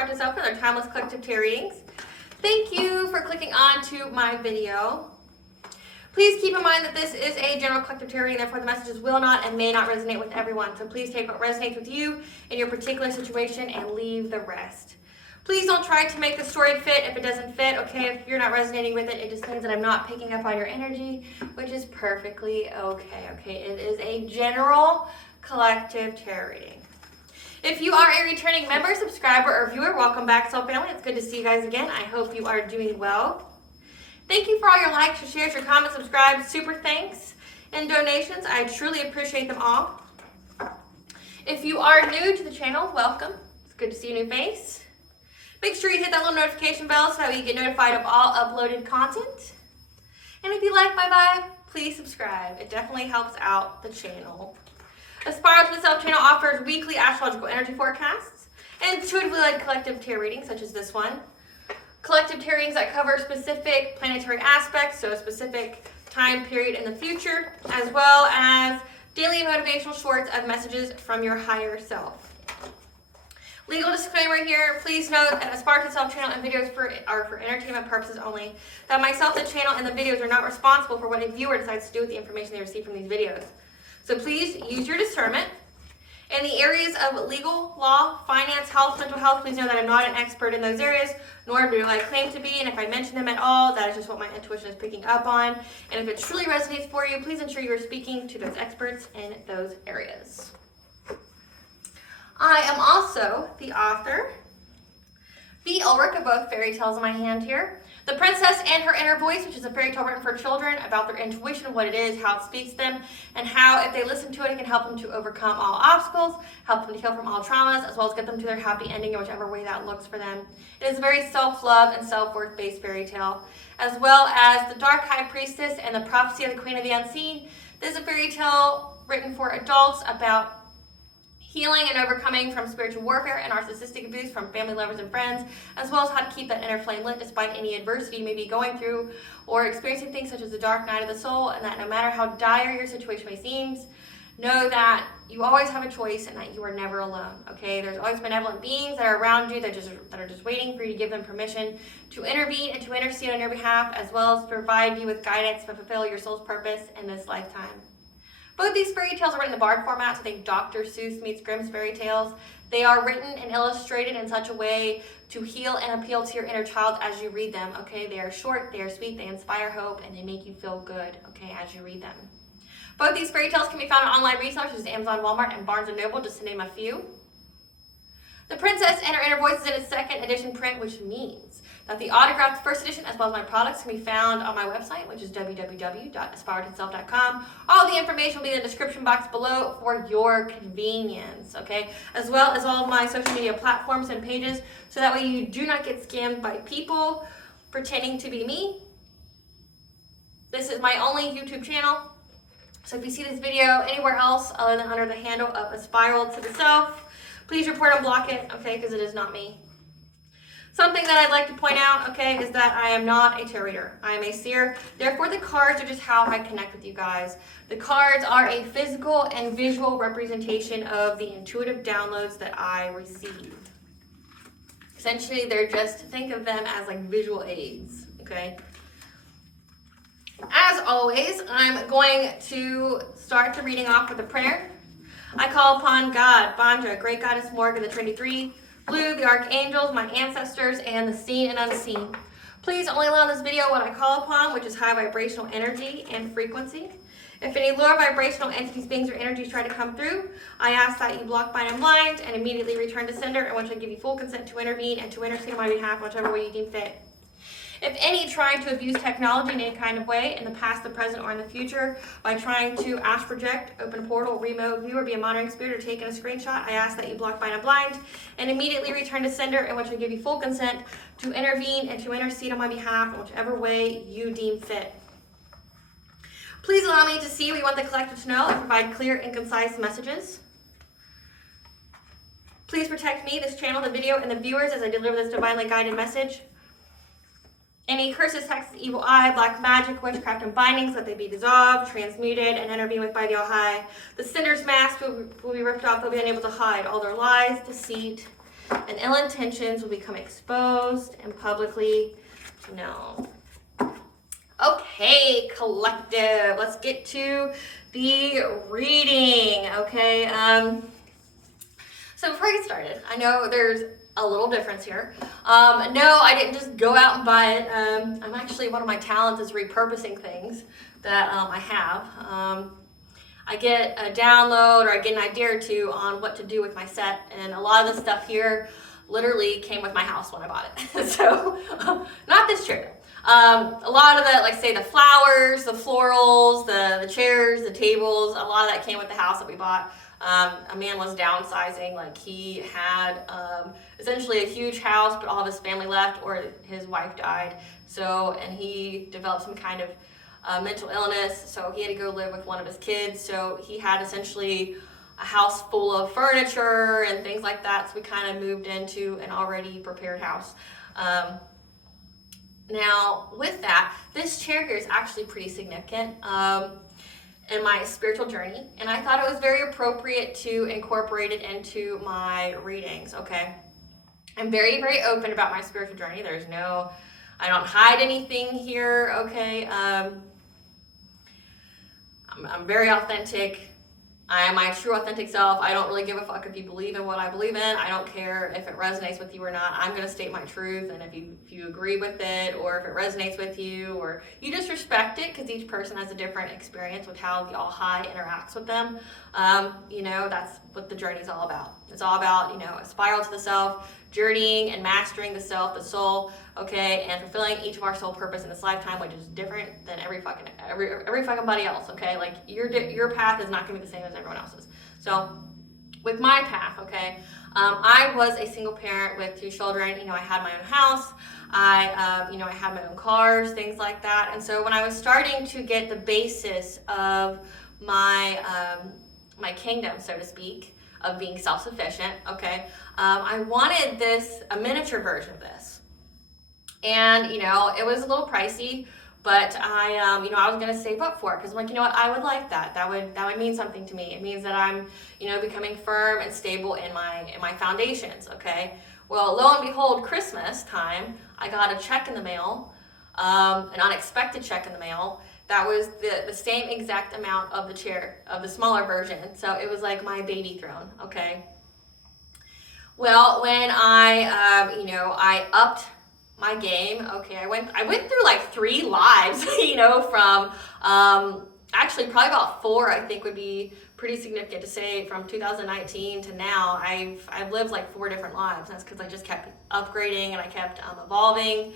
ASPiraltotheself for their timeless collective tarot readings. Thank you for clicking on to my video. Please keep in mind that this is a general collective tarot reading, therefore the messages will not and may not resonate with everyone. So please take what resonates with you in your particular situation and leave the rest. Please don't try to make the story fit if it doesn't fit, okay? If you're not resonating with it, it just means that I'm not picking up on your energy, which is perfectly okay, okay? It is a general collective tarot reading. If you are a returning member, subscriber, or viewer, welcome back, Soul Family. It's good to see you guys again. I hope you are doing well. Thank you for all your likes, your shares, your comments, subscribes, super thanks, and donations. I truly appreciate them all. If you are new to the channel, welcome. It's good to see a new face. Make sure you hit that little notification bell so that you get notified of all uploaded content. And if you like my vibe, please subscribe. It definitely helps out the channel. The Spiral to the Self channel offers weekly astrological energy forecasts and intuitively led collective tarot readings such as this one. Collective tarot readings that cover specific planetary aspects, so a specific time period in the future, as well as daily motivational shorts of messages from your higher self. Legal disclaimer here, please note that ASPiraltotheself to Self channel and videos are for entertainment purposes only. That myself, the channel, and the videos are not responsible for what a viewer decides to do with the information they receive from these videos. So please use your discernment. In the areas of legal, law, finance, health, mental health, please know that I'm not an expert in those areas, nor do I claim to be, and if I mention them at all, that is just what my intuition is picking up on. And if it truly resonates for you, please ensure you are speaking to those experts in those areas. I am also the author, the Ulrich of both fairy tales in my hand here. The Princess and Her Inner Voice, which is a fairy tale written for children about their intuition, what it is, how it speaks to them, and how if they listen to it, it can help them to overcome all obstacles, help them to heal from all traumas, as well as get them to their happy ending in whichever way that looks for them. It is a very self-love and self-worth based fairy tale, as well as The Dark High Priestess and The Prophecy of the Queen of the Unseen. This is a fairy tale written for adults about healing and overcoming from spiritual warfare and narcissistic abuse from family, lovers, and friends, as well as how to keep that inner flame lit despite any adversity you may be going through or experiencing things such as the dark night of the soul, and that no matter how dire your situation may seem, know that you always have a choice and that you are never alone, okay? There's always benevolent beings that are around you that are just waiting for you to give them permission to intervene and to intercede on your behalf, as well as provide you with guidance to fulfill your soul's purpose in this lifetime. Both these fairy tales are written in the Bard format, so think Dr. Seuss meets Grimm's fairy tales. They are written and illustrated in such a way to heal and appeal to your inner child as you read them, okay? They are short, they are sweet, they inspire hope, and they make you feel good, okay, as you read them. Both these fairy tales can be found on online retailers such as Amazon, Walmart, and Barnes & Noble, just to name a few. The Princess and Her Inner Voice is in its second edition print, which means that the autographed first edition, as well as my products, can be found on my website, which is www.aspiraltotheself.com. All the information will be in the description box below for your convenience, okay? As well as all of my social media platforms and pages, so that way you do not get scammed by people pretending to be me. This is my only YouTube channel, so if you see this video anywhere else other than under the handle of ASPiraltotheself, please report and block it, okay, because it is not me. Something that I'd like to point out, okay, is that I am not a tarot reader. I am a seer. Therefore, the cards are just how I connect with you guys. The cards are a physical and visual representation of the intuitive downloads that I receive. Essentially, they're just, think of them as like visual aids, okay? As always, I'm going to start the reading off with a prayer. I call upon God, Bandra, Great Goddess Morgan, the Trinity Three, Blue, the Archangels, my ancestors, and the seen and unseen. Please only allow this video what I call upon, which is high vibrational energy and frequency. If any lower vibrational entities, beings, or energies try to come through, I ask that you block, bind, and blind, and immediately return to sender, in which I give you full consent to intervene and to intercede on my behalf, whichever way you deem fit. If any trying to abuse technology in any kind of way, in the past, the present, or in the future, by trying to astral project, open a portal, remote view, or be a monitoring spirit, or taking a screenshot, I ask that you block, bind, and blind, and immediately return to sender, in which I give you full consent to intervene and to intercede on my behalf, in whichever way you deem fit. Please allow me to see what you want the collective to know and provide clear and concise messages. Please protect me, this channel, the video, and the viewers as I deliver this divinely guided message. Any curses, hexes, evil eye, black magic, witchcraft, and bindings, let they be dissolved, transmuted, and intervened with by the All-High. The sender's mask will be ripped off. They'll be unable to hide all their lies, deceit, and ill intentions will become exposed and publicly known. Okay, collective, let's get to the reading, okay? So before I get started, I know there's a little difference here. No, I didn't just go out and buy it. I'm actually, one of my talents is repurposing things that I have. I get a download or I get an idea or two on what to do with my set, and a lot of the stuff here literally came with my house when I bought it. So, not this chair though. A lot of the, like say the flowers, the florals, the chairs, the tables, a lot of that came with the house that we bought. A man was downsizing, like he had essentially a huge house, but all of his family left or his wife died. So, and he developed some kind of mental illness, so he had to go live with one of his kids. So he had essentially a house full of furniture and things like that. So we kind of moved into an already prepared house. Now, with that, this chair here is actually pretty significant in my spiritual journey, and I thought it was very appropriate to incorporate it into my readings, okay? I'm very, very open about my spiritual journey. I don't hide anything here, okay? I'm very authentic. I am my true authentic self. I don't really give a fuck if you believe in what I believe in. I don't care if it resonates with you or not. I'm going to state my truth, and if you agree with it, or if it resonates with you, or you just respect it, because each person has a different experience with how the all high interacts with them. That's what the journey is all about. It's all about, a spiral to the self, journeying and mastering the self, the soul, okay, and fulfilling each of our soul purpose in this lifetime, which is different than every fucking body else, okay? Like your path is not gonna be the same as everyone else's. So with my path, okay, I was a single parent with 2 children. I had my own house. I had my own cars, things like that. And so when I was starting to get the basis of my my kingdom, so to speak, of being self-sufficient, okay, I wanted a miniature version of this. And, it was a little pricey, but I was going to save up for it, because I'm like, I would like that. That would mean something to me. It means that I'm, becoming firm and stable in my foundations, okay? Well, lo and behold, Christmas time, I got a check in the mail, an unexpected check in the mail. That was the same exact amount of the chair, of the smaller version. So it was like my baby throne, okay? Well, when I upped my game, okay, I went through like 3 lives, from, actually probably about 4, I think would be pretty significant to say, from 2019 to now. I've lived like 4 different lives. That's because I just kept upgrading and I kept evolving.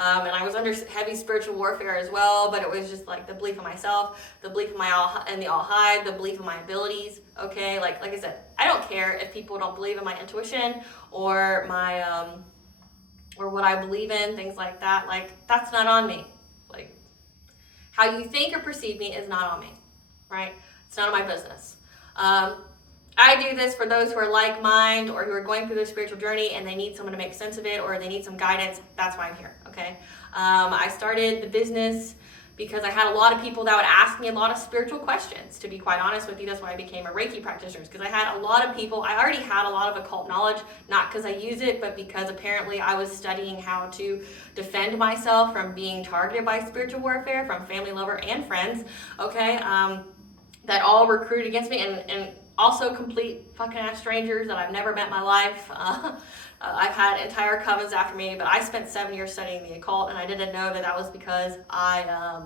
And I was under heavy spiritual warfare as well, but it was just like the belief in myself, the belief in the all high, the belief in my abilities. Okay, like I said, I don't care if people don't believe in my intuition or my or what I believe in, things like that. Like, that's not on me. Like, how you think or perceive me is not on me, right? It's none of my business. I do this for those who are like mind or who are going through their spiritual journey and they need someone to make sense of it, or they need some guidance. That's why I'm here, okay? I started the business because I had a lot of people that would ask me a lot of spiritual questions. To be quite honest with you, that's why I became a Reiki practitioner, because I had a lot of people. I already had a lot of occult knowledge, not because I use it, but because apparently I was studying how to defend myself from being targeted by spiritual warfare from family, lover, and friends, okay? That all recruited against me, and also complete fucking ass strangers that I've never met in my life. I've had entire covens after me, but I spent 7 years studying the occult, and I didn't know that was because I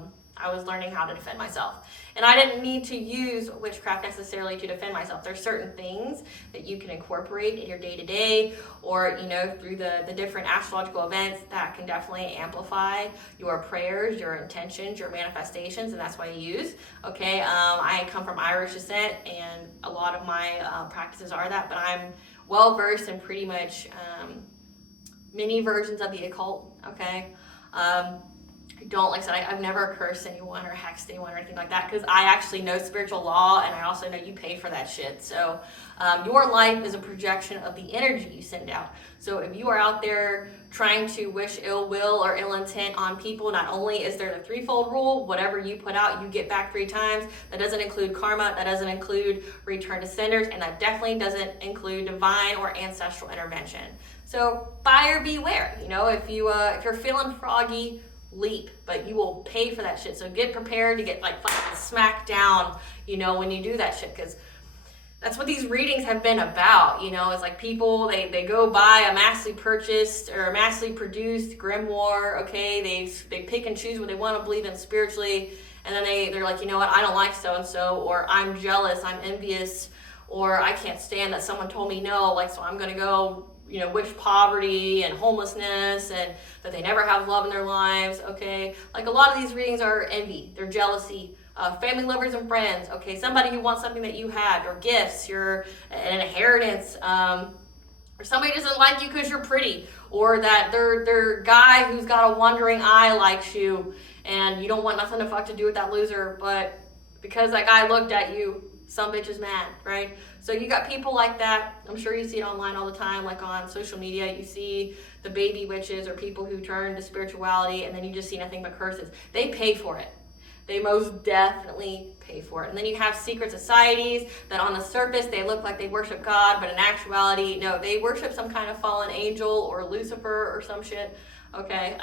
was learning how to defend myself. And I didn't need to use witchcraft necessarily to defend myself. There's certain things that you can incorporate in your day-to-day, or through the different astrological events that can definitely amplify your prayers, your intentions, your manifestations, and that's what I use. Okay, I come from Irish descent, and a lot of my practices are that, but I'm well versed in pretty much many versions of the occult. Okay. like I said, I've never cursed anyone or hexed anyone or anything like that, because I actually know spiritual law, and I also know you pay for that shit. So your life is a projection of the energy you send out. So if you are out there trying to wish ill will or ill intent on people, not only is there the threefold rule, whatever you put out, you get back 3 times. That doesn't include karma, that doesn't include return to senders, and that definitely doesn't include divine or ancestral intervention. So buyer beware. You know, if you're feeling froggy, leap, but you will pay for that shit. So get prepared to get like fucking smacked down, you know, when you do that shit, because that's what these readings have been about. You know, it's like people, they go buy a massively purchased or a massively produced grimoire, okay, they pick and choose what they want to believe in spiritually, and then they're like, you know what, I don't like so-and-so, or I'm jealous, I'm envious, or I can't stand that someone told me no, like, so I'm gonna go, you know, wish poverty and homelessness and that they never have love in their lives, okay? Like a lot of these readings are envy, they're jealousy, family, lovers, and friends, okay? Somebody who wants something that you had, or gifts, an inheritance, or somebody doesn't like you because you're pretty, or that their guy who's got a wandering eye likes you and you don't want nothing to fuck to do with that loser, but because that guy looked at you, some bitch is mad, right? So you got people like that. I'm sure you see it online all the time, like on social media. You see the baby witches or people who turn to spirituality, and then you just see nothing but curses. They pay for it. They most definitely pay for it. And then you have secret societies that on the surface, they look like they worship God, but in actuality, no, they worship some kind of fallen angel or Lucifer or some shit, okay?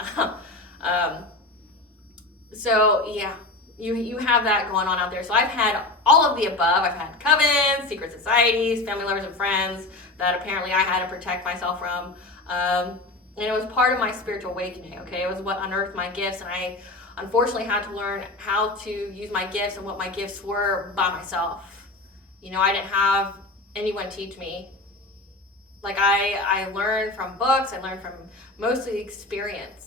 So yeah. You have that going on out there. So I've had all of the above. I've had covens, secret societies, family, lovers, and friends that apparently I had to protect myself from. And it was part of my spiritual awakening, okay? It was what unearthed my gifts, and I unfortunately had to learn how to use my gifts and what my gifts were by myself. You know, I didn't have anyone teach me. Like I learned from books, I learned from mostly experience.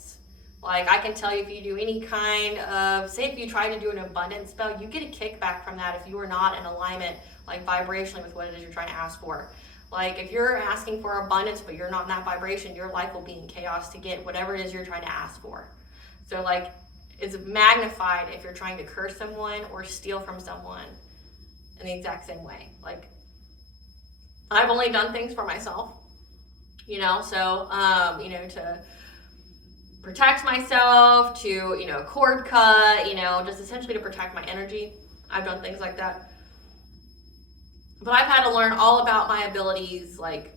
Like, I can tell you, if you do any kind of, say if you try to do an abundance spell, you get a kickback from that if you are not in alignment, like vibrationally, with what it is you're trying to ask for. Like, if you're asking for abundance, but you're not in that vibration, your life will be in chaos to get whatever it is you're trying to ask for. So, like, it's magnified if you're trying to curse someone or steal from someone in the exact same way. Like, I've only done things for myself, you know, so, you know, to protect myself, to, you know, cord cut, you know, just essentially to protect my energy. I've done things like that. But I've had to learn all about my abilities, like,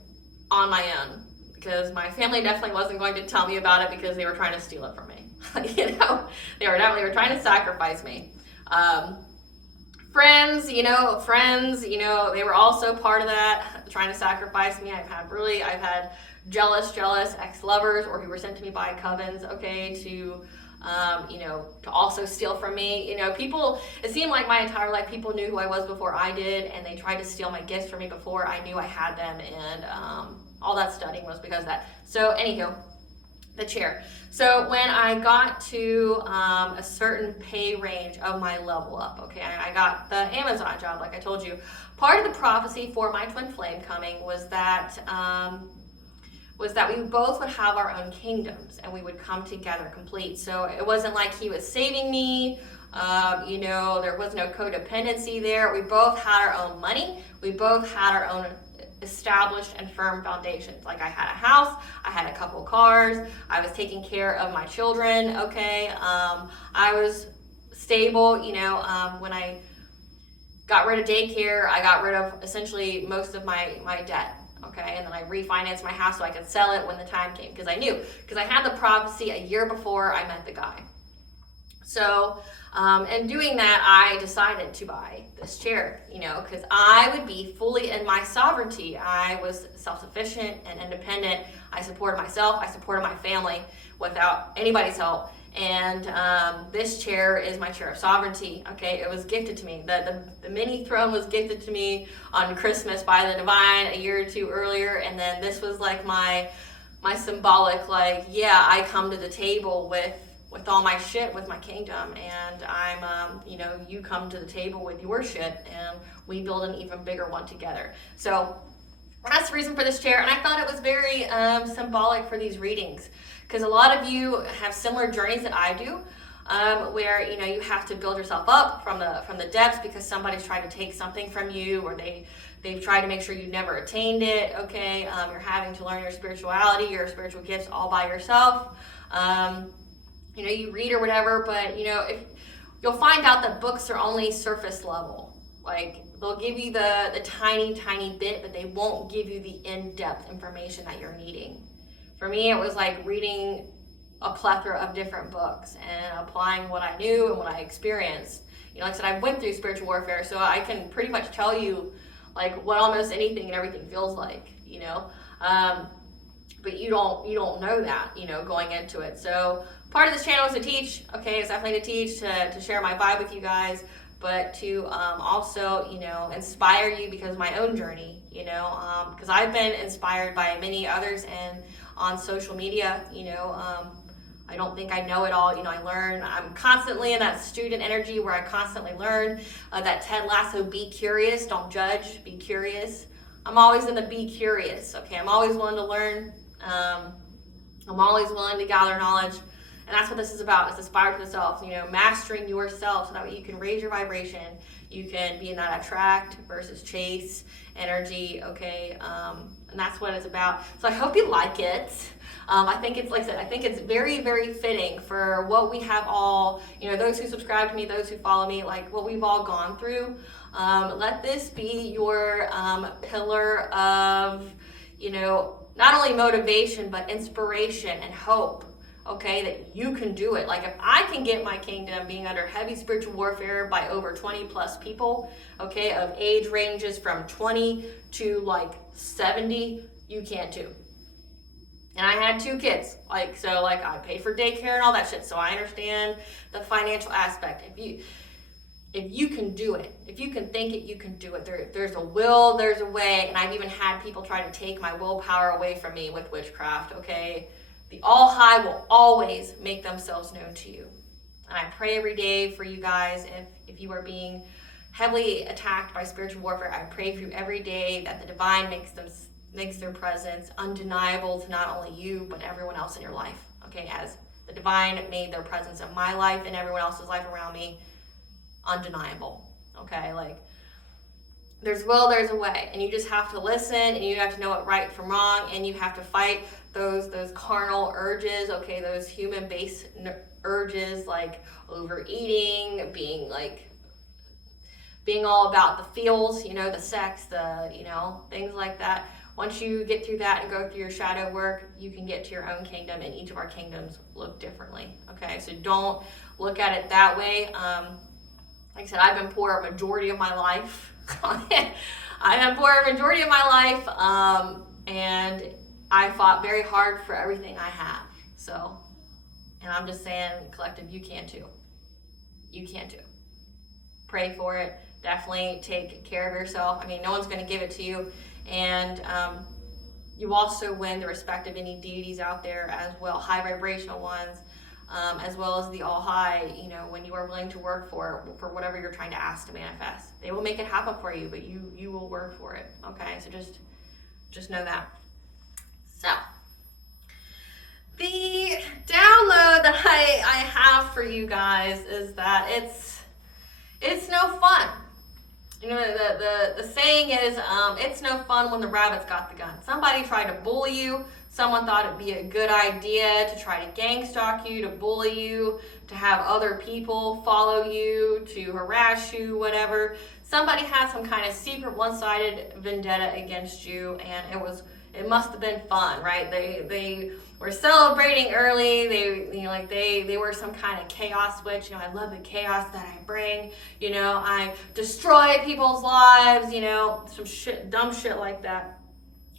on my own, because my family definitely wasn't going to tell me about it because they were trying to steal it from me. You know, they were trying to sacrifice me. Friends, you know, they were also part of that, trying to sacrifice me. I've had jealous ex-lovers, or who were sent to me by covens, okay, to, you know, to also steal from me. You know, people, it seemed like my entire life, people knew who I was before I did, and they tried to steal my gifts from me before I knew I had them, and all that studying was because of that. So, anywho, the chair. So when I got to a certain pay range of my level up, okay, I got the Amazon job, like I told you. Part of the prophecy for my twin flame coming was that we both would have our own kingdoms and we would come together complete. So it wasn't like he was saving me, you know, there was no codependency there. We both had our own money. We both had our own established and firm foundations. Like, I had a house, I had a couple cars, I was taking care of my children, okay, I was stable, you know. When I got rid of daycare, I got rid of essentially most of my debt, okay, and then I refinanced my house so I could sell it when the time came, because I had the prophecy a year before I met the guy. So in doing that, I decided to buy this chair, you know, because I would be fully in my sovereignty. I was self-sufficient and independent. I supported myself. I supported my family without anybody's help. And this chair is my chair of sovereignty, okay? It was gifted to me. The mini throne was gifted to me on Christmas by the divine a year or two earlier. And then this was like my symbolic, like, yeah, I come to the table with all my shit, with my kingdom, and I'm, you know, you come to the table with your shit, and we build an even bigger one together. So that's the reason for this chair, and I thought it was very symbolic for these readings, because a lot of you have similar journeys that I do. where you have to build yourself up from the depths because somebody's trying to take something from you, or they've tried to make sure you never attained it. Okay, you're having to learn your spirituality, your spiritual gifts all by yourself. You read or whatever, but if you'll find out that books are only surface level. Like, they'll give you the tiny bit, but they won't give you the in-depth information that you're needing. For me, it was like reading a plethora of different books and applying what I knew and what I experienced. Like I said, I went through spiritual warfare, so I can pretty much tell you like what almost anything and everything feels like, but you don't know that, going into it. So part of this channel is to teach. Okay, it's definitely to teach, to share my vibe with you guys, but to also, inspire you because of my own journey, because I've been inspired by many others, and on social media, I don't think I know it all. I learn. I'm constantly in that student energy where I constantly learn. That Ted Lasso, be curious, don't judge, be curious. I'm always in the be curious, okay? I'm always willing to learn. I'm always willing to gather knowledge. And that's what this is about. It's aspire to the self, mastering yourself so that way you can raise your vibration. You can be in that attract versus chase energy, okay? And that's what it's about. So I hope you like it. I think it's, like I said, I think it's very, very fitting for what we have all, those who subscribe to me, those who follow me, like what we've all gone through. Let this be your pillar of, not only motivation, but inspiration and hope. Okay, that you can do it. Like, if I can get my kingdom being under heavy spiritual warfare by over 20 plus people, okay, of age ranges from 20 to like 70, you can too. And I had 2 kids, so I paid for daycare and all that shit, so I understand the financial aspect. If you can do it, if you can think it, you can do it. There's a will, there's a way, and I've even had people try to take my willpower away from me with witchcraft, okay? The All High will always make themselves known to you. And I pray every day for you guys, if you are being heavily attacked by spiritual warfare, I pray for you every day that the divine makes their presence undeniable to not only you, but everyone else in your life. Okay, as the divine made their presence in my life and everyone else's life around me undeniable. Okay, there's will, there's a way, and you just have to listen, and you have to know what right from wrong, and you have to fight those carnal urges, okay, those human-based urges like overeating, being all about the feels, the sex, the things like that. Once you get through that and go through your shadow work, you can get to your own kingdom, and each of our kingdoms look differently. Okay, so don't look at it that way. Like I said, I've been poor a majority of my life. And I fought very hard for everything I have. So, and I'm just saying, collective, you can too. You can too. Pray for it. Definitely take care of yourself. I mean, no one's going to give it to you. And you also win the respect of any deities out there as well, high vibrational ones, as well as the All High, when you are willing to work for whatever you're trying to ask to manifest. They will make it happen for you, but you will work for it. Okay, so just know that. So, the download that I have for you guys is that it's no fun. The saying is, it's no fun when the rabbit's got the gun. Somebody tried to bully you. Someone thought it'd be a good idea to try to gang stalk you, to bully you, to have other people follow you, to harass you, whatever. Somebody had some kind of secret one-sided vendetta against you, and it must have been fun, right? They were celebrating early. They were some kind of chaos switch. I love the chaos that I bring. I destroy people's lives. Some dumb shit like that.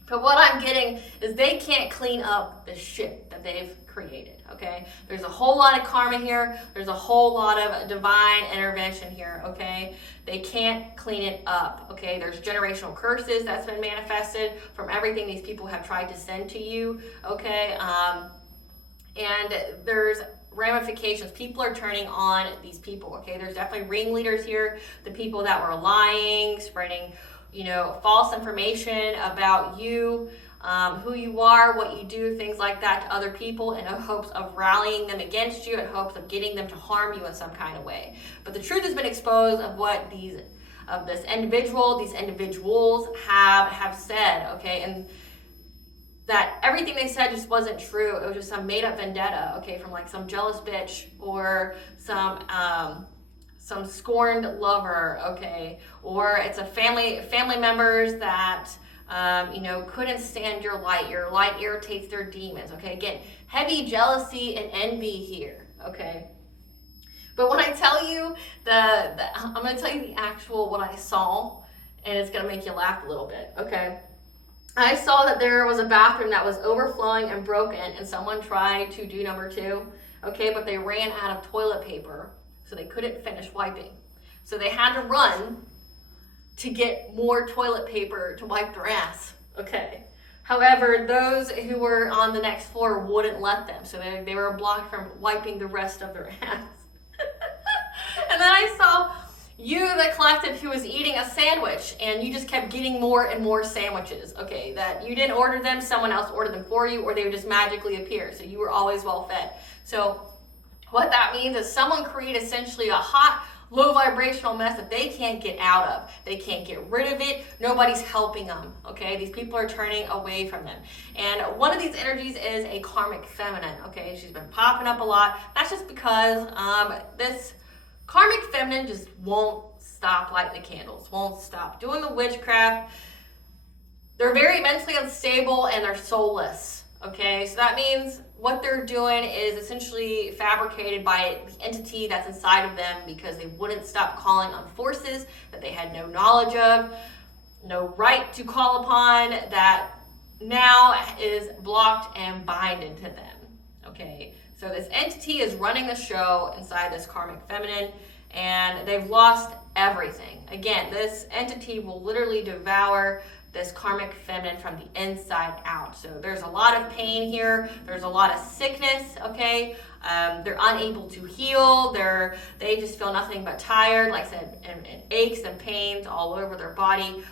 But what I'm getting is they can't clean up the shit that they've created, okay? There's a whole lot of karma here. There's a whole lot of divine intervention here, okay? They can't clean it up, okay? There's generational curses that's been manifested from everything these people have tried to send to you, okay? And there's ramifications. People are turning on these people, okay? There's definitely ringleaders here, the people that were lying, spreading false information about you, who you are, what you do, things like that to other people in hopes of rallying them against you, in hopes of getting them to harm you in some kind of way. But the truth has been exposed of what these individuals have said, okay, and that everything they said just wasn't true. It was just some made-up vendetta, okay, from like some jealous bitch or some scorned lover, okay, or it's a family members that couldn't stand your light. Your light irritates their demons, okay. Again, heavy jealousy and envy here, okay. But when I tell you I'm going to tell you the actual what I saw, and it's going to make you laugh a little bit, okay. I saw that there was a bathroom that was overflowing and broken, and someone tried to do number 2, okay, but they ran out of toilet paper, so they couldn't finish wiping. So they had to run to get more toilet paper to wipe their ass, okay. However, those who were on the next floor wouldn't let them, so they were blocked from wiping the rest of their ass. And then I saw you, the collective, who was eating a sandwich, and you just kept getting more and more sandwiches, okay, that you didn't order them, someone else ordered them for you, or they would just magically appear, so you were always well fed. So what that means is someone created essentially a hot, low vibrational mess that they can't get out of. They can't get rid of it. Nobody's helping them, okay? These people are turning away from them. And one of these energies is a karmic feminine, okay? She's been popping up a lot. That's just because this karmic feminine just won't stop lighting the candles, won't stop doing the witchcraft. They're very mentally unstable and they're soulless, okay? So that means what they're doing is essentially fabricated by the entity that's inside of them because they wouldn't stop calling on forces that they had no knowledge of, no right to call upon, that now is blocked and binded to them, okay? So this entity is running the show inside this karmic feminine, and they've lost everything. Again, this entity will literally devour this karmic feminine from the inside out. So there's a lot of pain here. There's a lot of sickness, okay? They're unable to heal. They just feel nothing but tired, like I said, and aches and pains all over their body.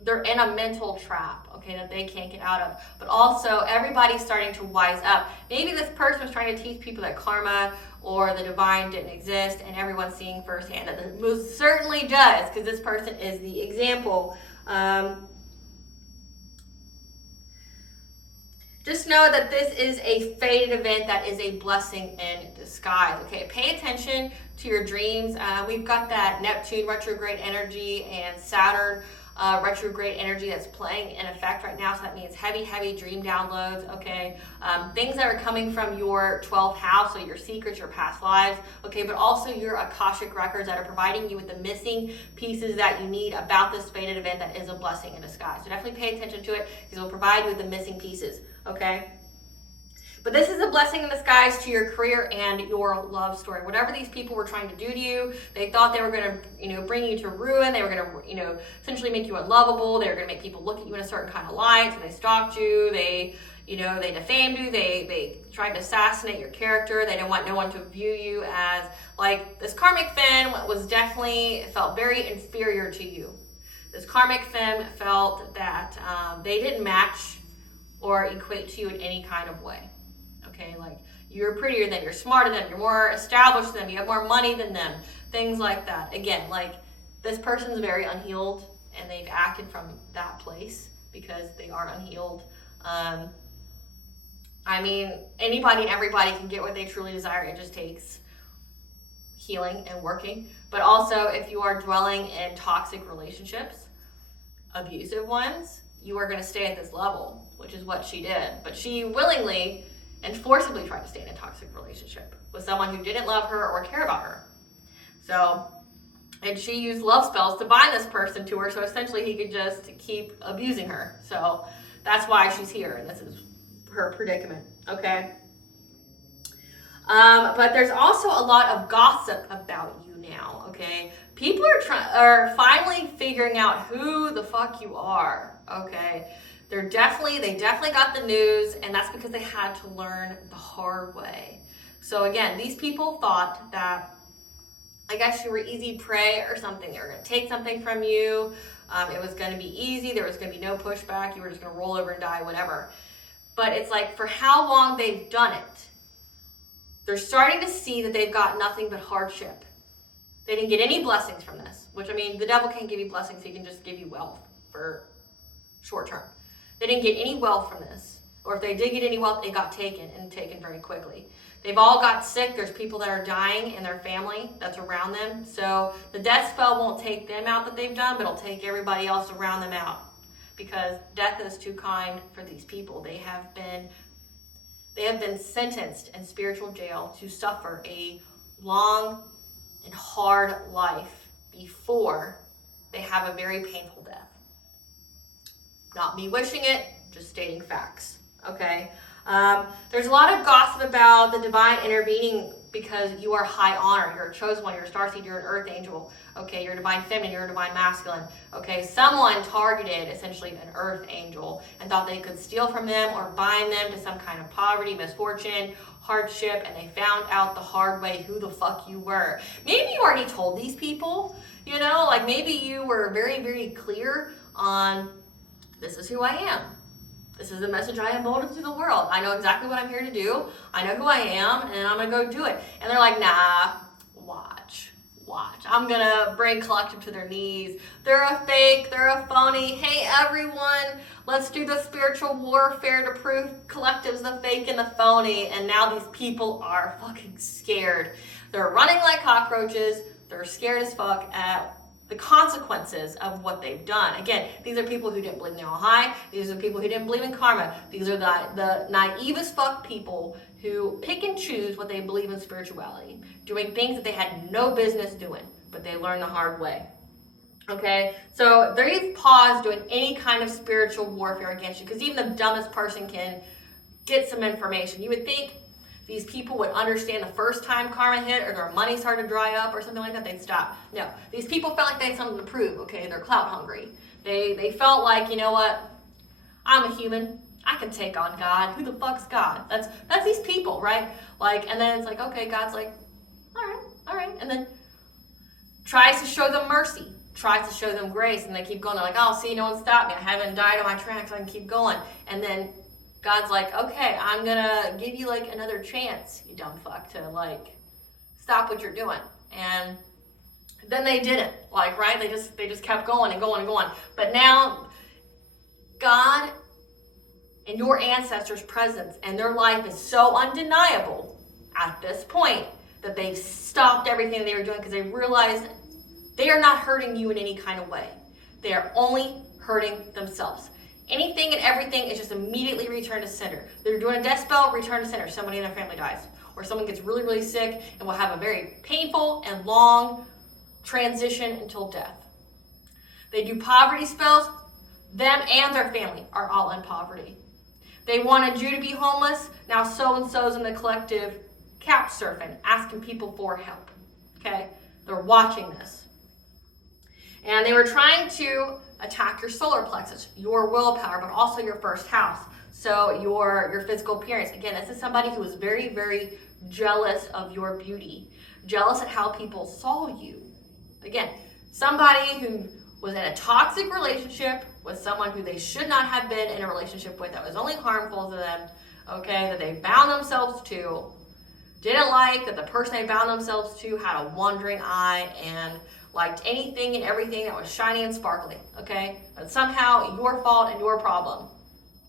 They're in a mental trap, okay, that they can't get out of. But also, everybody's starting to wise up. Maybe this person was trying to teach people that karma or the divine didn't exist, and everyone's seeing firsthand that it most certainly does, because this person is the example. Just know that this is a fated event that is a blessing in disguise, okay? Pay attention to your dreams. We've got that Neptune retrograde energy and Saturn retrograde energy that's playing in effect right now. So that means heavy dream downloads, okay? Things that are coming from your 12th house, so your secrets, your past lives, okay? But also your Akashic records that are providing you with the missing pieces that you need about this fated event that is a blessing in disguise. So definitely pay attention to it because it will provide you with the missing pieces, okay? But this is a blessing in disguise to your career and your love story. Whatever these people were trying to do to you, they thought they were going to, bring you to ruin. They were going to, essentially make you unlovable. They were going to make people look at you in a certain kind of light. So they stalked you. They defamed you. They tried to assassinate your character. They didn't want no one to view you as, like, this karmic femme felt very inferior to you. This karmic femme felt that they didn't match or equate to you in any kind of way. Okay, like you're prettier than, you're smarter than, you're more established than, you have more money than them, things like that. Again, like this person's very unhealed and they've acted from that place because they are unhealed. Anybody and everybody can get what they truly desire. It just takes healing and working. But also, if you are dwelling in toxic relationships, abusive ones, you are going to stay at this level, which is what she did. But she willingly and forcibly tried to stay in a toxic relationship with someone who didn't love her or care about her. And she used love spells to bind this person to her, so essentially he could just keep abusing her. So that's why she's here, and this is her predicament, okay? But there's also a lot of gossip about you now, okay? People are finally figuring out who the fuck you are, okay? They definitely got the news, and that's because they had to learn the hard way. So again, these people thought that, I guess, you were easy prey or something. They were going to take something from you, It was going to be easy. There was going to be no pushback. You were just going to roll over and die, whatever. But it's like, for how long they've done it, they're starting to see that they've got nothing but hardship. They didn't get any blessings from this, which, I mean, the devil can't give you blessings. He can just give you wealth for short term. They didn't get any wealth from this. Or if they did get any wealth, it got taken, and taken very quickly. They've all got sick. There's people that are dying in their family that's around them. So the death spell won't take them out that they've done, but it'll take everybody else around them out. Because death is too kind for these people. They have been sentenced in spiritual jail to suffer a long and hard life before they have a very painful death. Not me wishing it, just stating facts. Okay? There's a lot of gossip about the divine intervening because you are high honor. You're a chosen one. You're a starseed. You're an earth angel. Okay? You're a divine feminine. You're a divine masculine. Okay? Someone targeted essentially an earth angel and thought they could steal from them or bind them to some kind of poverty, misfortune, hardship, and they found out the hard way who the fuck you were. Maybe you already told these people, you know, like maybe you were very, very clear on, this is who I am. This is the message I am emboldened to the world. I know exactly what I'm here to do. I know who I am, and I'm going to go do it. And they're like, nah, watch. I'm going to bring collective to their knees. They're a fake. They're a phony. Hey, everyone, let's do the spiritual warfare to prove collective's the fake and the phony. And now these people are fucking scared. They're running like cockroaches. They're scared as fuck at the consequences of what they've done. Again, these are people who didn't believe in the All-High. These are people who didn't believe in karma. These are the naive as fuck people who pick and choose what they believe in spirituality, doing things that they had no business doing, but they learned the hard way. Okay? So they've paused doing any kind of spiritual warfare against you, because even the dumbest person can get some information. You would think these people would understand the first time karma hit or their money started to dry up or something like that, they'd stop. No, these people felt like they had something to prove, okay? They're clout hungry. They felt like, you know what? I'm a human. I can take on God. Who the fuck's God? That's these people, right? Like, and then it's like, okay, God's like, all right. And then tries to show them mercy, tries to show them grace, and they keep going. They're like, oh, see, no one stopped me. I haven't died on my tracks. I can keep going. And then God's like, okay, I'm gonna give you like another chance, you dumb fuck, to like stop what you're doing. And then they didn't, like, right? They just kept going and going and going. But now God and your ancestors' presence and their life is so undeniable at this point that they've stopped everything they were doing because they realized they are not hurting you in any kind of way. They are only hurting themselves. Anything and everything is just immediately returned to sender. They're doing a death spell, return to sender. Somebody in their family dies. Or someone gets really, really sick and will have a very painful and long transition until death. They do poverty spells. Them and their family are all in poverty. They wanted you to be homeless. Now so-and-so's in the collective couch surfing, asking people for help. Okay? They're watching this. And they were trying to attack your solar plexus, your willpower, but also your first house. So your physical appearance. Again, this is somebody who is very, very jealous of your beauty, jealous at how people saw you. Again, somebody who was in a toxic relationship with someone who they should not have been in a relationship with, that was only harmful to them, okay, that they bound themselves to, didn't like that the person they bound themselves to had a wandering eye and liked anything and everything that was shiny and sparkly, okay? But somehow your fault and your problem,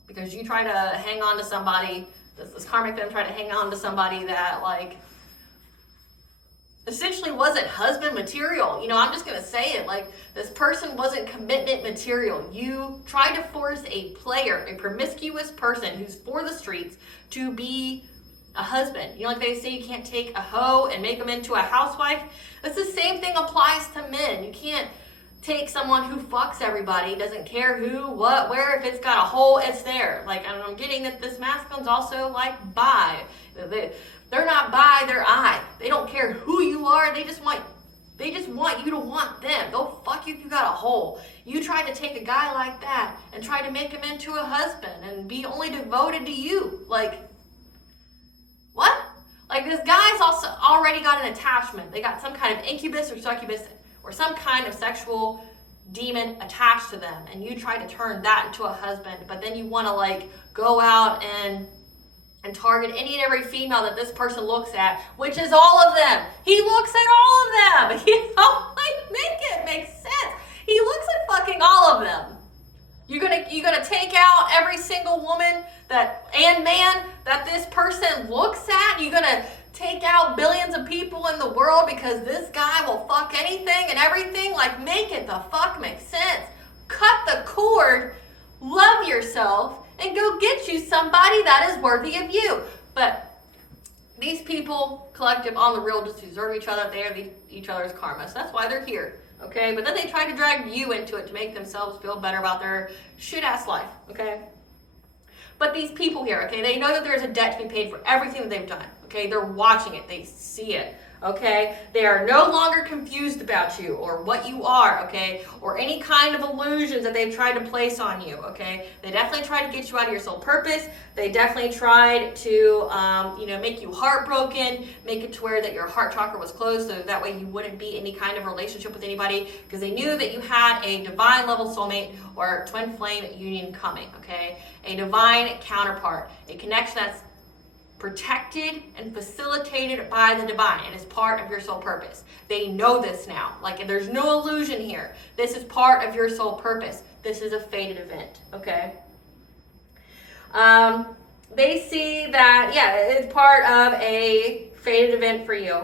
because you try to hang on to somebody, this karmic them tried to hang on to somebody that, like, essentially wasn't husband material. You know, I'm just going to say it, like, this person wasn't commitment material. You tried to force a player, a promiscuous person who's for the streets, to be a husband. You know, like they say you can't take a hoe and make them into a housewife. It's the same thing applies to men. You can't take someone who fucks everybody, doesn't care who, what, where. If it's got a hole, it's there. Like, and I'm getting that this masculine's also like bi. They're not bi, they're I. They don't care who you are. They just want you to want them. They'll fuck you if you got a hole. You try to take a guy like that and try to make him into a husband and be only devoted to you. Like, what? Like, this guy's also already got an attachment. They got some kind of incubus or succubus or some kind of sexual demon attached to them, and you try to turn that into a husband, but then you want to like go out and target any and every female that this person looks at, which is all of them. He looks at all of them. You know, like, make it make sense. He looks at fucking all of them. You're gonna take out every single woman and man that this person looks at. You're gonna take out billions of people in the world because this guy will fuck anything and everything. Like, make it the fuck make sense. Cut the cord, love yourself, and go get you somebody that is worthy of you. But these people, collective on the real, just deserve each other. They are each other's karma. So that's why they're here. Okay? But then they try to drag you into it to make themselves feel better about their shit-ass life. Okay? But these people here, okay, they know that there's a debt to be paid for everything that they've done. Okay? They're watching it. They see it. Okay? They are no longer confused about you or what you are, okay? Or any kind of illusions that they've tried to place on you, okay? They definitely tried to get you out of your soul purpose. They definitely tried to, make you heartbroken, make it to where that your heart chakra was closed so that way you wouldn't be any kind of relationship with anybody because they knew that you had a divine level soulmate or twin flame union coming, okay? A divine counterpart, a connection that's protected and facilitated by the divine. It is part of your soul purpose. They know this now. Like, there's no illusion here. This is part of your soul purpose. This is a fated event, okay? They see that, it's part of a fated event for you.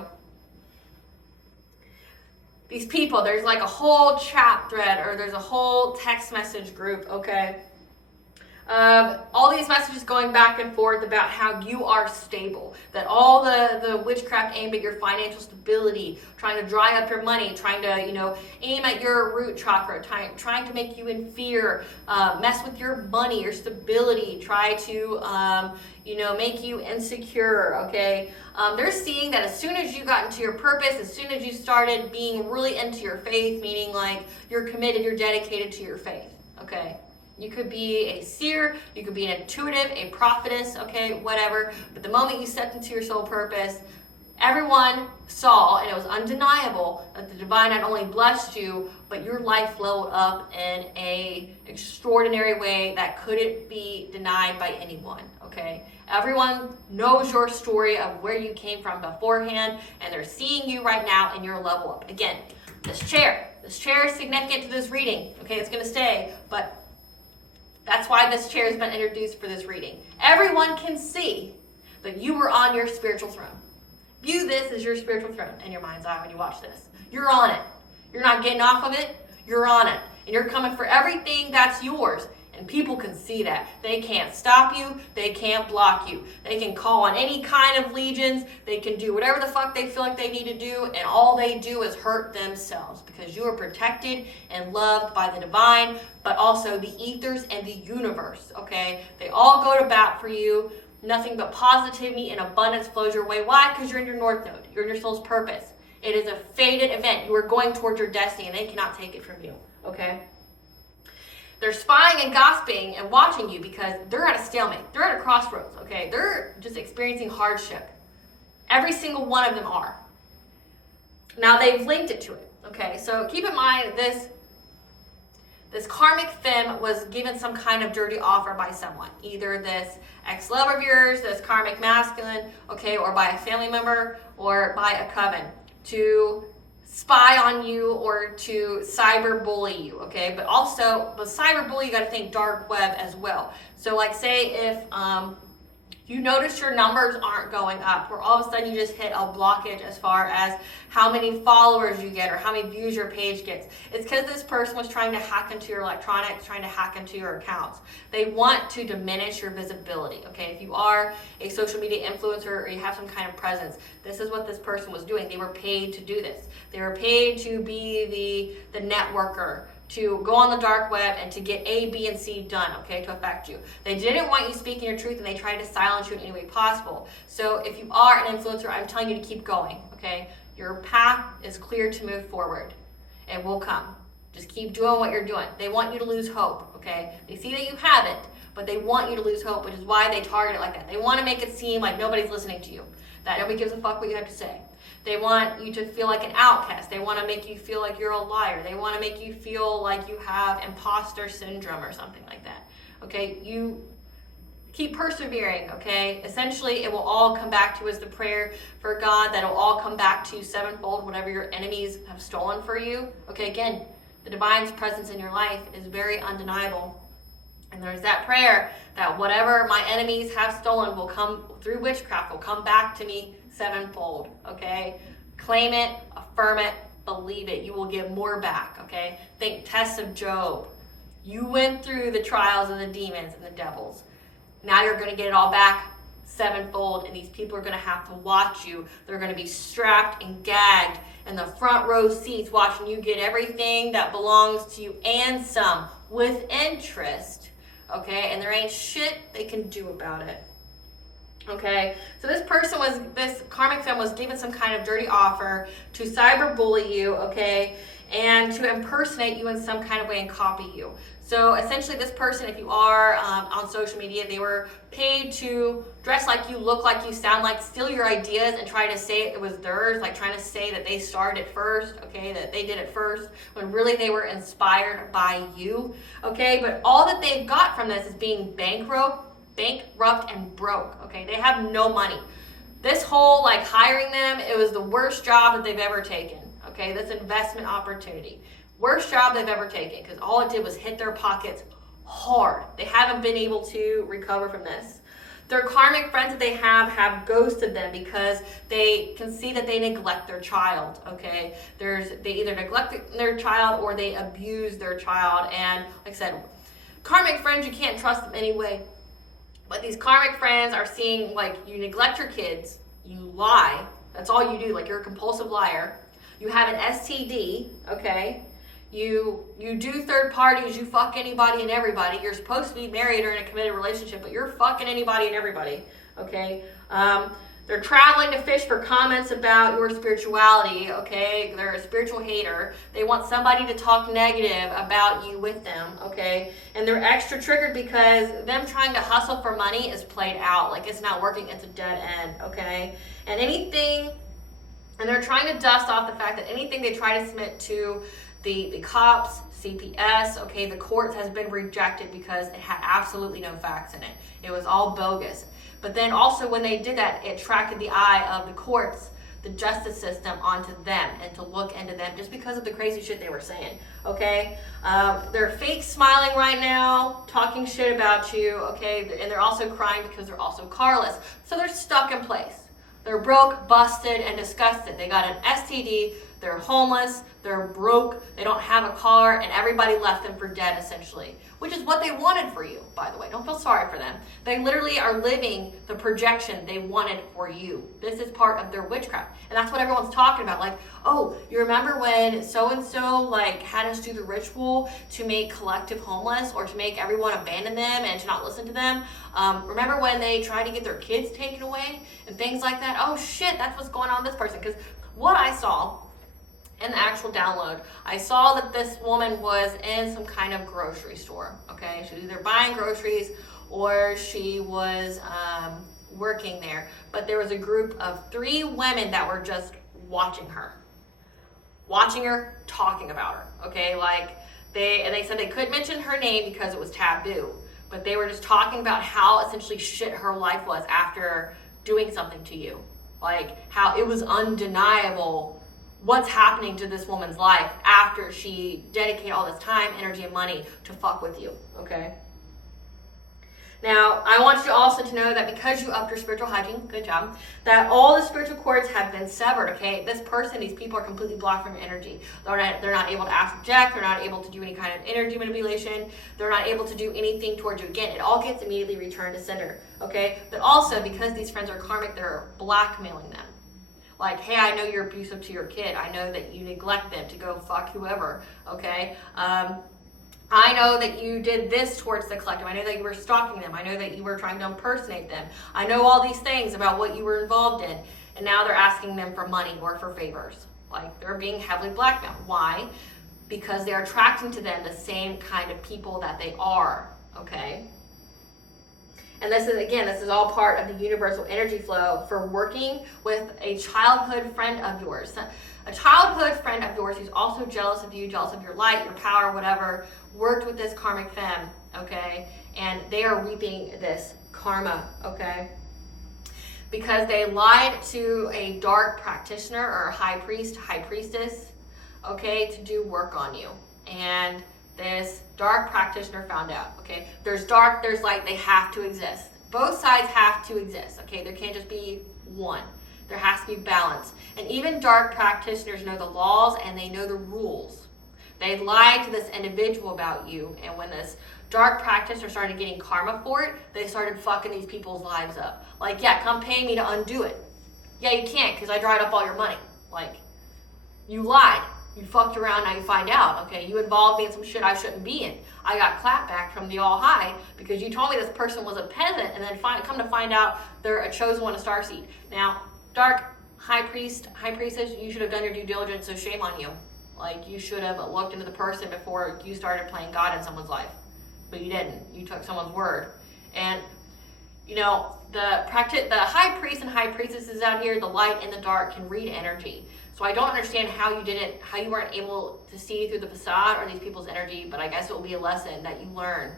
These people, there's like a whole chat thread or there's a whole text message group, okay? All these messages going back and forth about how you are stable, that all the witchcraft aimed at your financial stability, trying to dry up your money, trying to, aim at your root chakra, trying to make you in fear, mess with your money, your stability, try to, make you insecure, okay? They're seeing that as soon as you got into your purpose, as soon as you started being really into your faith, meaning like you're committed, you're dedicated to your faith, okay? You could be a seer, you could be an intuitive, a prophetess, okay, whatever. But the moment you stepped into your soul purpose, everyone saw, and it was undeniable, that the divine not only blessed you, but your life leveled up in a extraordinary way that couldn't be denied by anyone, okay? Everyone knows your story of where you came from beforehand, and they're seeing you right now in your level up. Again, this chair is significant to this reading, okay? It's going to stay, but that's why this chair has been introduced for this reading. Everyone can see that you were on your spiritual throne. View this as your spiritual throne in your mind's eye when you watch this. You're on it. You're not getting off of it. You're on it. And you're coming for everything that's yours. And people can see that. They can't stop you. They can't block you. They can call on any kind of legions. They can do whatever the fuck they feel like they need to do. And all they do is hurt themselves because you are protected and loved by the divine, but also the ethers and the universe, okay? They all go to bat for you. Nothing but positivity and abundance flows your way. Why? Because you're in your north node. You're in your soul's purpose. It is a fated event. You are going towards your destiny and they cannot take it from you, okay? They're spying and gossiping and watching you because they're at a stalemate. They're at a crossroads, okay? They're just experiencing hardship. Every single one of them are. Now, they've linked it to it, okay? So keep in mind this karmic femme was given some kind of dirty offer by someone. Either this ex-love of yours, this karmic masculine, okay, or by a family member, or by a coven to spy on you or to cyber bully you, okay? But cyber bully, you got to think dark web as well. So like say if you notice your numbers aren't going up, or all of a sudden you just hit a blockage as far as how many followers you get or how many views your page gets. It's because this person was trying to hack into your electronics, trying to hack into your accounts. They want to diminish your visibility, okay? If you are a social media influencer or you have some kind of presence, this is what this person was doing. They were paid to do this. They were paid to be the networker, to go on the dark web and to get A, B, and C done, okay, to affect you. They didn't want you speaking your truth and they tried to silence you in any way possible. So if you are an influencer, I'm telling you to keep going, okay? Your path is clear to move forward. It will come. Just keep doing what you're doing. They want you to lose hope, okay? They see that you have it, but they want you to lose hope, which is why they target it like that. They want to make it seem like nobody's listening to you, that nobody gives a fuck what you have to say. They want you to feel like an outcast. They want to make you feel like you're a liar. They want to make you feel like you have imposter syndrome or something like that. Okay, you keep persevering, okay? Essentially, it will all come back to you as the prayer for God, that it will all come back to you sevenfold, whatever your enemies have stolen for you. Okay, again, the divine's presence in your life is very undeniable. And there's that prayer that whatever my enemies have stolen will come through witchcraft, will come back to me sevenfold, okay? Claim it, affirm it, believe it. You will get more back, okay? Think tests of Job. You went through the trials of the demons and the devils. Now you're going to get it all back sevenfold, and these people are going to have to watch you. They're going to be strapped and gagged in the front row seats watching you get everything that belongs to you and some with interest, okay? And there ain't shit they can do about it. Okay, so this karmic friend was given some kind of dirty offer to cyberbully you, okay, and to impersonate you in some kind of way and copy you. So essentially this person, if you are on social media, they were paid to dress like you, look like you, sound like, steal your ideas and try to say it was theirs, like trying to say that they started it first, okay, that they did it first, when really they were inspired by you, okay? But all that they've got from this is being bankrupt and broke, okay? They have no money. This whole hiring them, it was the worst job that they've ever taken, okay? This investment opportunity. Worst job they've ever taken, because all it did was hit their pockets hard. They haven't been able to recover from this. Their karmic friends that they have ghosted them because they can see that they neglect their child, okay? They either neglect their child or they abuse their child. And like I said, karmic friends, you can't trust them anyway. But these karmic friends are seeing, you neglect your kids, you lie, that's all you do, you're a compulsive liar. You have an STD, okay? You do third parties, you fuck anybody and everybody. You're supposed to be married or in a committed relationship, but you're fucking anybody and everybody, okay? They're traveling to fish for comments about your spirituality, okay? They're a spiritual hater. They want somebody to talk negative about you with them, okay? And they're extra triggered because them trying to hustle for money is played out. It's not working, it's a dead end, okay? And they're trying to dust off the fact that anything they try to submit to the cops, CPS, okay, the courts has been rejected because it had absolutely no facts in it. It was all bogus. But then also when they did that, it attracted the eye of the courts, the justice system, onto them and to look into them just because of the crazy shit they were saying, okay? They're fake smiling right now, talking shit about you, okay? And they're also crying because they're also carless. So they're stuck in place. They're broke, busted, and disgusted. They got an STD, they're homeless, they're broke, they don't have a car, and everybody left them for dead, essentially. Which is what they wanted for you, by the way. Don't feel sorry for them. They literally are living the projection they wanted for you. This is part of their witchcraft. And that's what everyone's talking about. Oh, you remember when so-and-so, had us do the ritual to make collective homeless or to make everyone abandon them and to not listen to them? Remember when they tried to get their kids taken away and things like that? Oh, shit, that's what's going on with this person. Because what I saw in the actual download, I saw that this woman was in some kind of grocery store, okay? She was either buying groceries or she was working there. But there was a group of 3 women that were just watching her, talking about her, okay? They said they couldn't mention her name because it was taboo, but they were just talking about how essentially shit her life was after doing something to you. How it was undeniable what's happening to this woman's life after she dedicated all this time, energy, and money to fuck with you, okay? Now, I want you also to know that because you upped your spiritual hygiene, good job, that all the spiritual cords have been severed, okay? These people are completely blocked from your energy. They're not able to project, they're not able to do any kind of energy manipulation, they're not able to do anything towards you. Again, it all gets immediately returned to sender, okay? But also, because these friends are karmic, they're blackmailing them. Hey, I know you're abusive to your kid. I know that you neglect them to go fuck whoever, okay? I know that you did this towards the collective. I know that you were stalking them. I know that you were trying to impersonate them. I know all these things about what you were involved in. And now they're asking them for money or for favors. They're being heavily blackmailed. Why? Because they're attracting to them the same kind of people that they are, okay? And this is all part of the universal energy flow for working with a childhood friend of yours. A childhood friend of yours who's also jealous of you, jealous of your light, your power, whatever, worked with this karmic femme, okay? And they are reaping this karma, okay? Because they lied to a dark practitioner or a high priest, high priestess, okay, to do work on you. And this dark practitioner found out, okay? There's dark, there's light, they have to exist. Both sides have to exist, okay? There can't just be one. There has to be balance. And even dark practitioners know the laws and they know the rules. They lied to this individual about you, and when this dark practitioner started getting karma for it, they started fucking these people's lives up. Like, yeah, come pay me to undo it. Yeah, you can't, because I dried up all your money. Like, you lied. You fucked around, now you find out, okay? You involved me in some shit I shouldn't be in. I got clapped back from the All High because you told me this person was a peasant, and then come to find out they're a chosen one, a starseed. Now, dark high priestess, you should have done your due diligence, so shame on you. Like, you should have looked into the person before you started playing God in someone's life. But you didn't. You took someone's word. And, you know, the high priests and high priestesses out here, the light and the dark, can read energy. So I don't understand how you weren't able to see through the facade or these people's energy, but I guess it will be a lesson that you learn,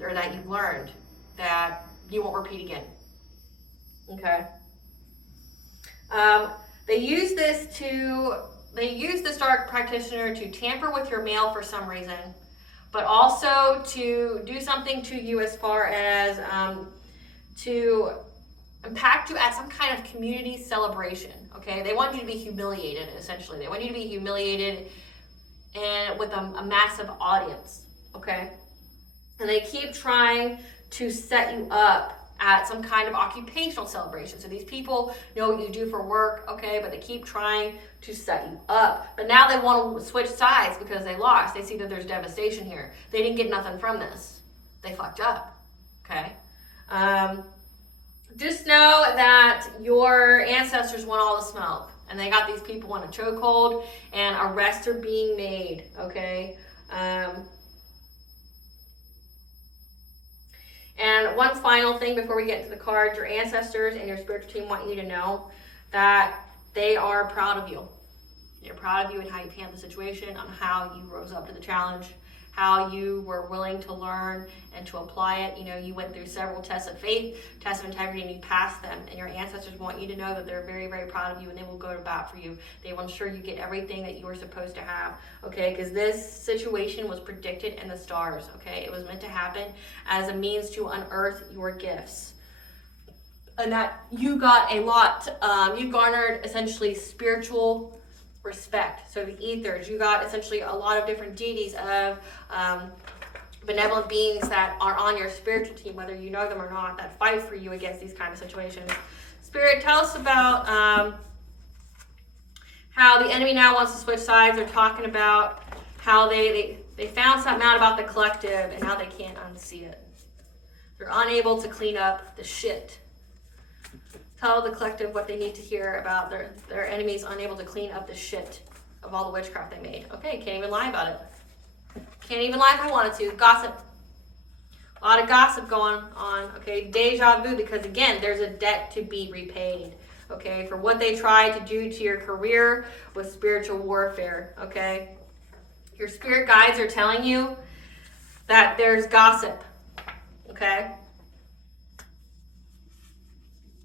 or that you've learned, that you won't repeat again. Okay? They use this dark practitioner to tamper with your mail for some reason, but also to do something to you as far as to impact you at some kind of community celebration, okay? They want you to be humiliated, essentially. They want you to be humiliated and with a massive audience, okay? And they keep trying to set you up at some kind of occupational celebration. So these people know what you do for work, okay, but they keep trying to set you up. But now they want to switch sides because they lost. They see that there's devastation here. They didn't get nothing from this. They fucked up, okay? Just know that your ancestors want all the smoke, and they got these people in a chokehold, and arrests are being made, okay? And one final thing before we get into the cards, your ancestors and your spiritual team want you to know that they are proud of you. They're proud of you and how you've handled the situation, on how you rose up to the challenge, how you were willing to learn and to apply it. You know, you went through several tests of faith, tests of integrity, and you passed them. And your ancestors want you to know that they're very, very proud of you, and they will go to bat for you. They will ensure you get everything that you were supposed to have, okay? Because this situation was predicted in the stars, okay? It was meant to happen as a means to unearth your gifts. And that you got a lot, you garnered essentially spiritual respect. So the ethers, you got essentially a lot of different deities of benevolent beings that are on your spiritual team, whether you know them or not, that fight for you against these kind of situations. Spirit, tell us about how the enemy now wants to switch sides. They're talking about how they found something out about the collective and now they can't unsee it. They're unable to clean up the shit. Tell the collective what they need to hear about their enemies unable to clean up the shit of all the witchcraft they made. Okay, can't even lie about it. Can't even lie if I wanted to. Gossip. A lot of gossip going on. Okay, deja vu, because again, there's a debt to be repaid. Okay, for what they tried to do to your career with spiritual warfare. Okay, your spirit guides are telling you that there's gossip. Okay,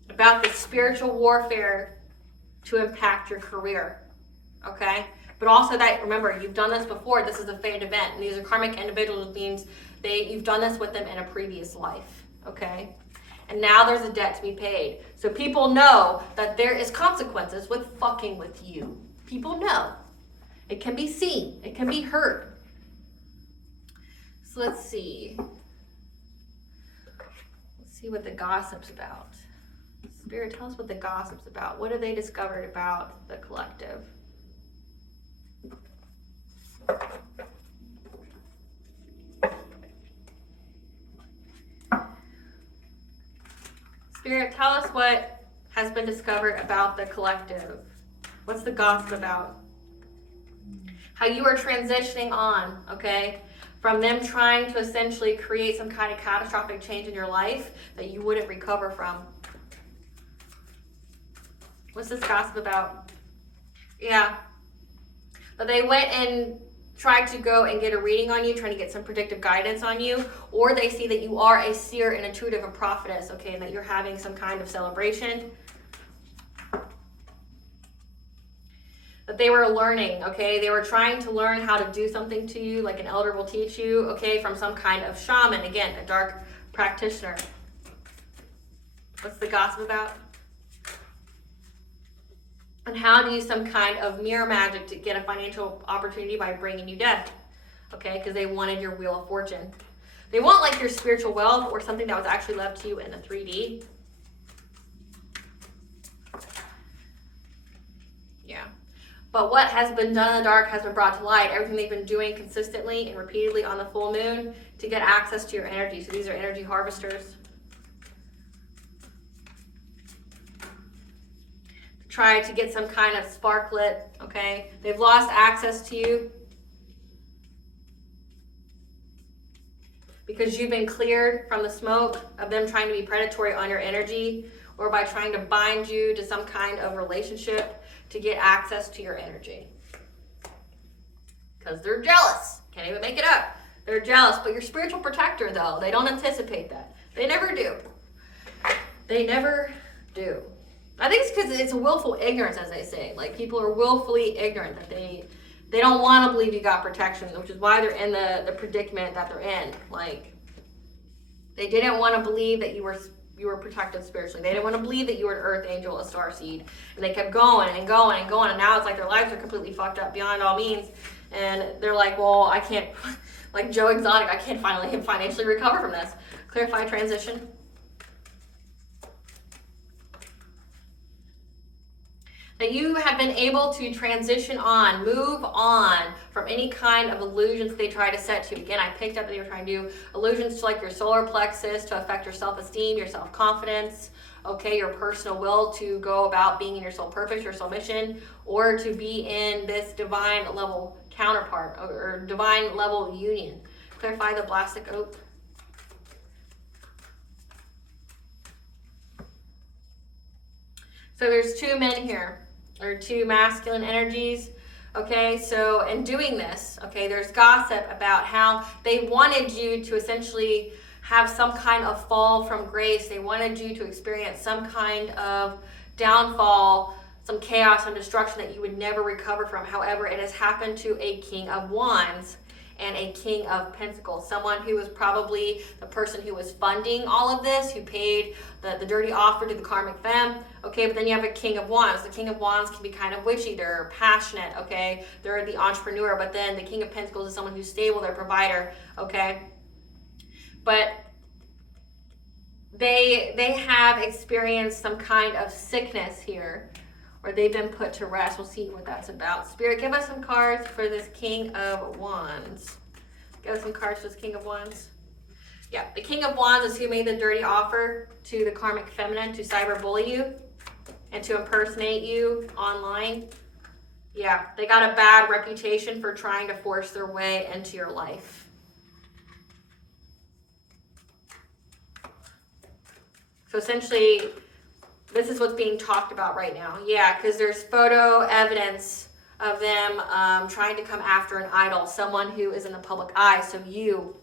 about the spiritual warfare to impact your career, okay? But also that, remember, you've done this before. This is a fate event, and these are karmic individuals, means you've done this with them in a previous life, okay? And now there's a debt to be paid. So people know that there is consequences with fucking with you. People know. It can be seen. It can be heard. So let's see. Let's see what the gossip's about. Spirit, tell us what the gossip's about. What have they discovered about the collective? Spirit, tell us what has been discovered about the collective. What's the gossip about? How you are transitioning on, okay, from them trying to essentially create some kind of catastrophic change in your life that you wouldn't recover from. What's this gossip about? Yeah. But they went and tried to go and get a reading on you, trying to get some predictive guidance on you, or they see that you are a seer, an intuitive, a prophetess, okay, and that you're having some kind of celebration. That they were learning, okay? They were trying to learn how to do something to you, like an elder will teach you, okay, from some kind of shaman, again, a dark practitioner. What's the gossip about? And how to use some kind of mirror magic to get a financial opportunity by bringing you death, okay? Because they wanted your wheel of fortune. They want like your spiritual wealth or something that was actually left to you in the 3D. Yeah. But what has been done in the dark has been brought to light. Everything they've been doing consistently and repeatedly on the full moon to get access to your energy. So these are energy harvesters. Try to get some kind of sparklet, okay? They've lost access to you because you've been cleared from the smoke of them trying to be predatory on your energy, or by trying to bind you to some kind of relationship to get access to your energy. Because they're jealous. Can't even make it up. They're jealous, but your spiritual protector, though, they don't anticipate that. They never do. They never do. I think it's because it's a willful ignorance, as they say. Like, people are willfully ignorant that they don't want to believe you got protection, which is why they're in the predicament that they're in. Like, they didn't want to believe that you were protected spiritually. They didn't want to believe that you were an earth angel, a star seed. And they kept going and going and going. And now it's like their lives are completely fucked up beyond all means. And they're like, well, I can't, like Joe Exotic, I can't financially recover from this. Clarify transition. That you have been able to transition on, move on from any kind of illusions they try to set to you. Again, I picked up that you were trying to do illusions to like your solar plexus to affect your self-esteem, your self-confidence, okay, your personal will to go about being in your soul purpose, your soul mission, or to be in this divine level counterpart or divine level union. Clarify the blastic oath. So there's two men here. Or two masculine energies, okay? So in doing this, okay, there's gossip about how they wanted you to essentially have some kind of fall from grace. They wanted you to experience some kind of downfall, some chaos and destruction that you would never recover from. However, it has happened to a King of Wands and a King of Pentacles, someone who was probably the person who was funding all of this, who paid the dirty offer to the karmic femme, okay? But then you have a King of Wands. The King of Wands can be kind of witchy. They're passionate, okay? They're the entrepreneur, but then the King of Pentacles is someone who's stable, they're a provider, okay? But they have experienced some kind of sickness here, or they've been put to rest. We'll see what that's about. Spirit, give us some cards for this King of Wands. Give us some cards for this King of Wands. Yeah, the King of Wands is who made the dirty offer to the karmic feminine to cyberbully you and to impersonate you online. Yeah, they got a bad reputation for trying to force their way into your life. So essentially, this is what's being talked about right now. Yeah, because there's photo evidence of them trying to come after an idol, someone who is in the public eye, so you.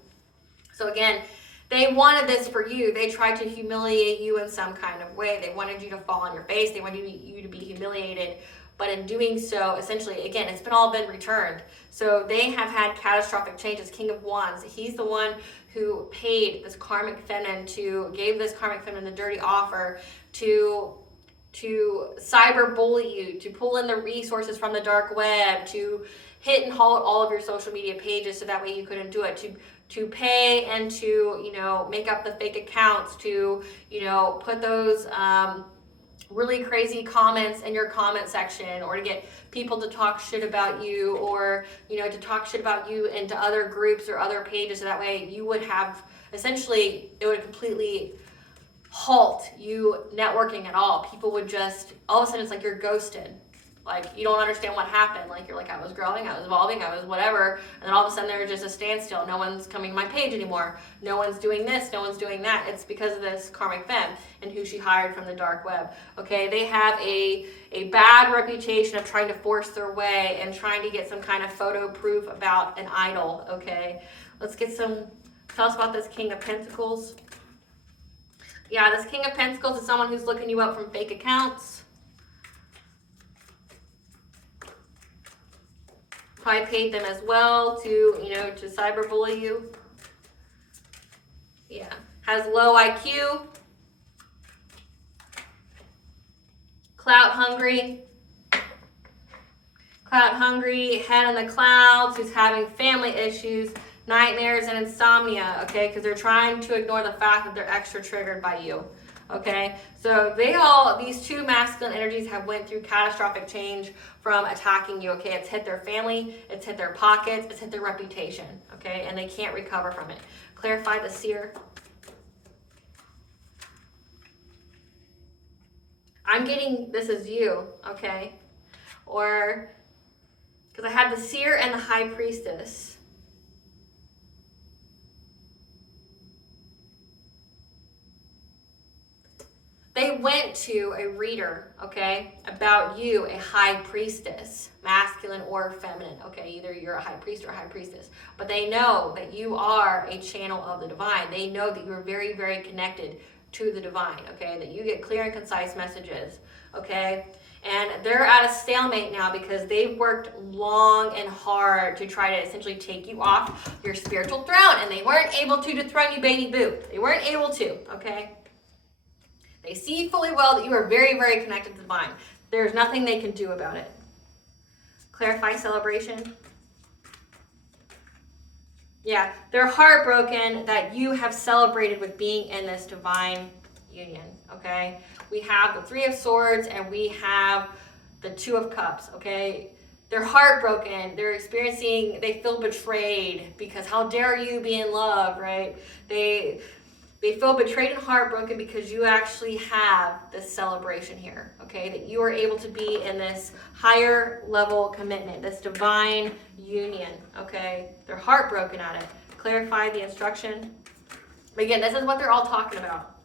So again, they wanted this for you. They tried to humiliate you in some kind of way. They wanted you to fall on your face. They wanted you to be humiliated. But in doing so, essentially, again, it's all been returned. So they have had catastrophic changes. King of Wands, he's the one who paid this karmic feminine gave this karmic feminine the dirty offer to cyberbully you, to pull in the resources from the dark web, to hit and halt all of your social media pages so that way you couldn't do it, to pay and to, make up the fake accounts, to, put those really crazy comments in your comment section, or to get people to talk shit about you, or to talk shit about you into other groups or other pages, so that way you would have, essentially, it would completely halt you networking at all. People would just, all of a sudden it's like you're ghosted. Like, you don't understand what happened. Like, you're like, I was growing, I was evolving, I was whatever. And then all of a sudden there's just a standstill. No one's coming to my page anymore. No one's doing this, no one's doing that. It's because of this karmic femme and who she hired from the dark web. Okay, they have a bad reputation of trying to force their way and trying to get some kind of photo proof about an idol. Okay, let's get some, tell us about this King of Pentacles. Yeah, this King of Pentacles is someone who's looking you up from fake accounts. Probably paid them as well to, you know, to cyberbully you. Yeah. Has low IQ. Clout hungry. Clout hungry, head in the clouds, who's having family issues, nightmares, and insomnia, okay? Because they're trying to ignore the fact that they're extra triggered by you. Okay, so these two masculine energies have went through catastrophic change from attacking you, okay? It's hit their family, it's hit their pockets, it's hit their reputation, okay? And they can't recover from it. Clarify the seer. I'm getting this is you, okay? Or, because I had the seer and the high priestess. They went to a reader, okay, about you, a high priestess, masculine or feminine, okay? Either you're a high priest or a high priestess. But they know that you are a channel of the divine. They know that you're very, very connected to the divine, okay? That you get clear and concise messages, okay? And they're at a stalemate now because they've worked long and hard to try to essentially take you off your spiritual throne. And they weren't able to dethrone you, baby boo. They weren't able to, okay? They see fully well that you are very, very connected to the divine. There's nothing they can do about it. Clarify celebration. Yeah, they're heartbroken that you have celebrated with being in this divine union, okay? We have the Three of Swords and we have the Two of Cups, okay? They're heartbroken. They're experiencing, they feel betrayed because how dare you be in love, right? They feel betrayed and heartbroken because you actually have this celebration here, okay? That you are able to be in this higher level commitment, this divine union, okay? They're heartbroken at it. Clarify the instruction. Again, this is what they're all talking about.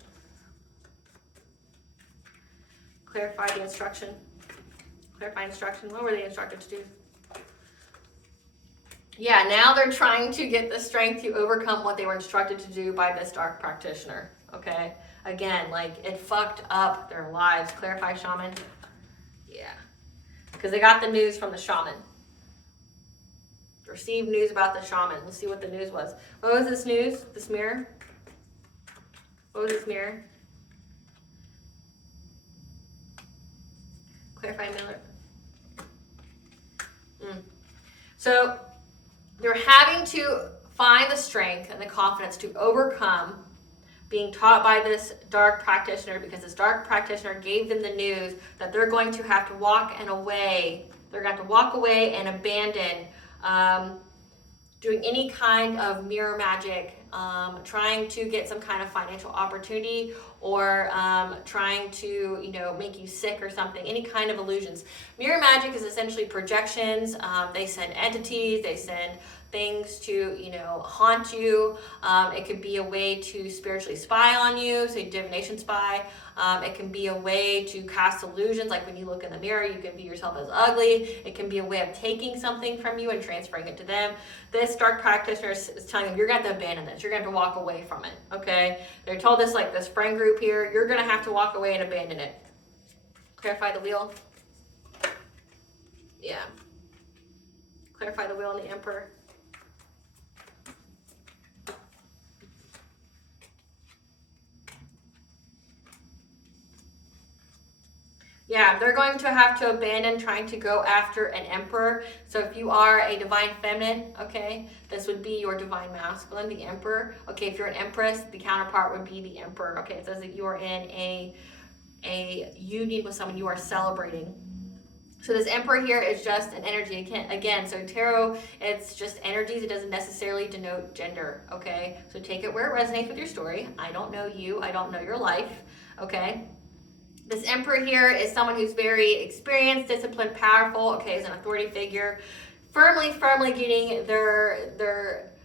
Clarify the instruction. Clarify instruction. What were they instructed to do? Yeah, now they're trying to get the strength to overcome what they were instructed to do by this dark practitioner, okay? Again, like, it fucked up their lives. Clarify shaman. Yeah. Because they got the news from the shaman. Received news about the shaman. Let's see what the news was. What was this news? This mirror? What was this mirror? Clarify Miller. So, they're having to find the strength and the confidence to overcome being taught by this dark practitioner, because this dark practitioner gave them the news that they're going to have to walk away. They're going to have to walk away and abandon doing any kind of mirror magic, trying to get some kind of financial opportunity, or trying to, make you sick or something, any kind of illusions. Mirror magic is essentially projections. They send entities, they send things to, haunt you. It could be a way to spiritually spy on you, so divination spy. It can be a way to cast illusions, like when you look in the mirror, you can view yourself as ugly. It can be a way of taking something from you and transferring it to them. This dark practitioner is telling them, you're going to have to abandon this. You're going to have to walk away from it, okay? They're told this, like this friend group here, you're going to have to walk away and abandon it. Clarify the wheel. Yeah. Clarify the wheel and the emperor. Yeah, they're going to have to abandon trying to go after an emperor. So if you are a divine feminine, okay, this would be your divine masculine, the emperor. Okay, if you're an empress, the counterpart would be the emperor. Okay, it says that you are in a union with someone you are celebrating. So this emperor here is just an energy. Again, so tarot, it's just energies. It doesn't necessarily denote gender, okay? So take it where it resonates with your story. I don't know you. I don't know your life, okay? This Emperor here is someone who's very experienced, disciplined, powerful, okay, is an authority figure, firmly getting their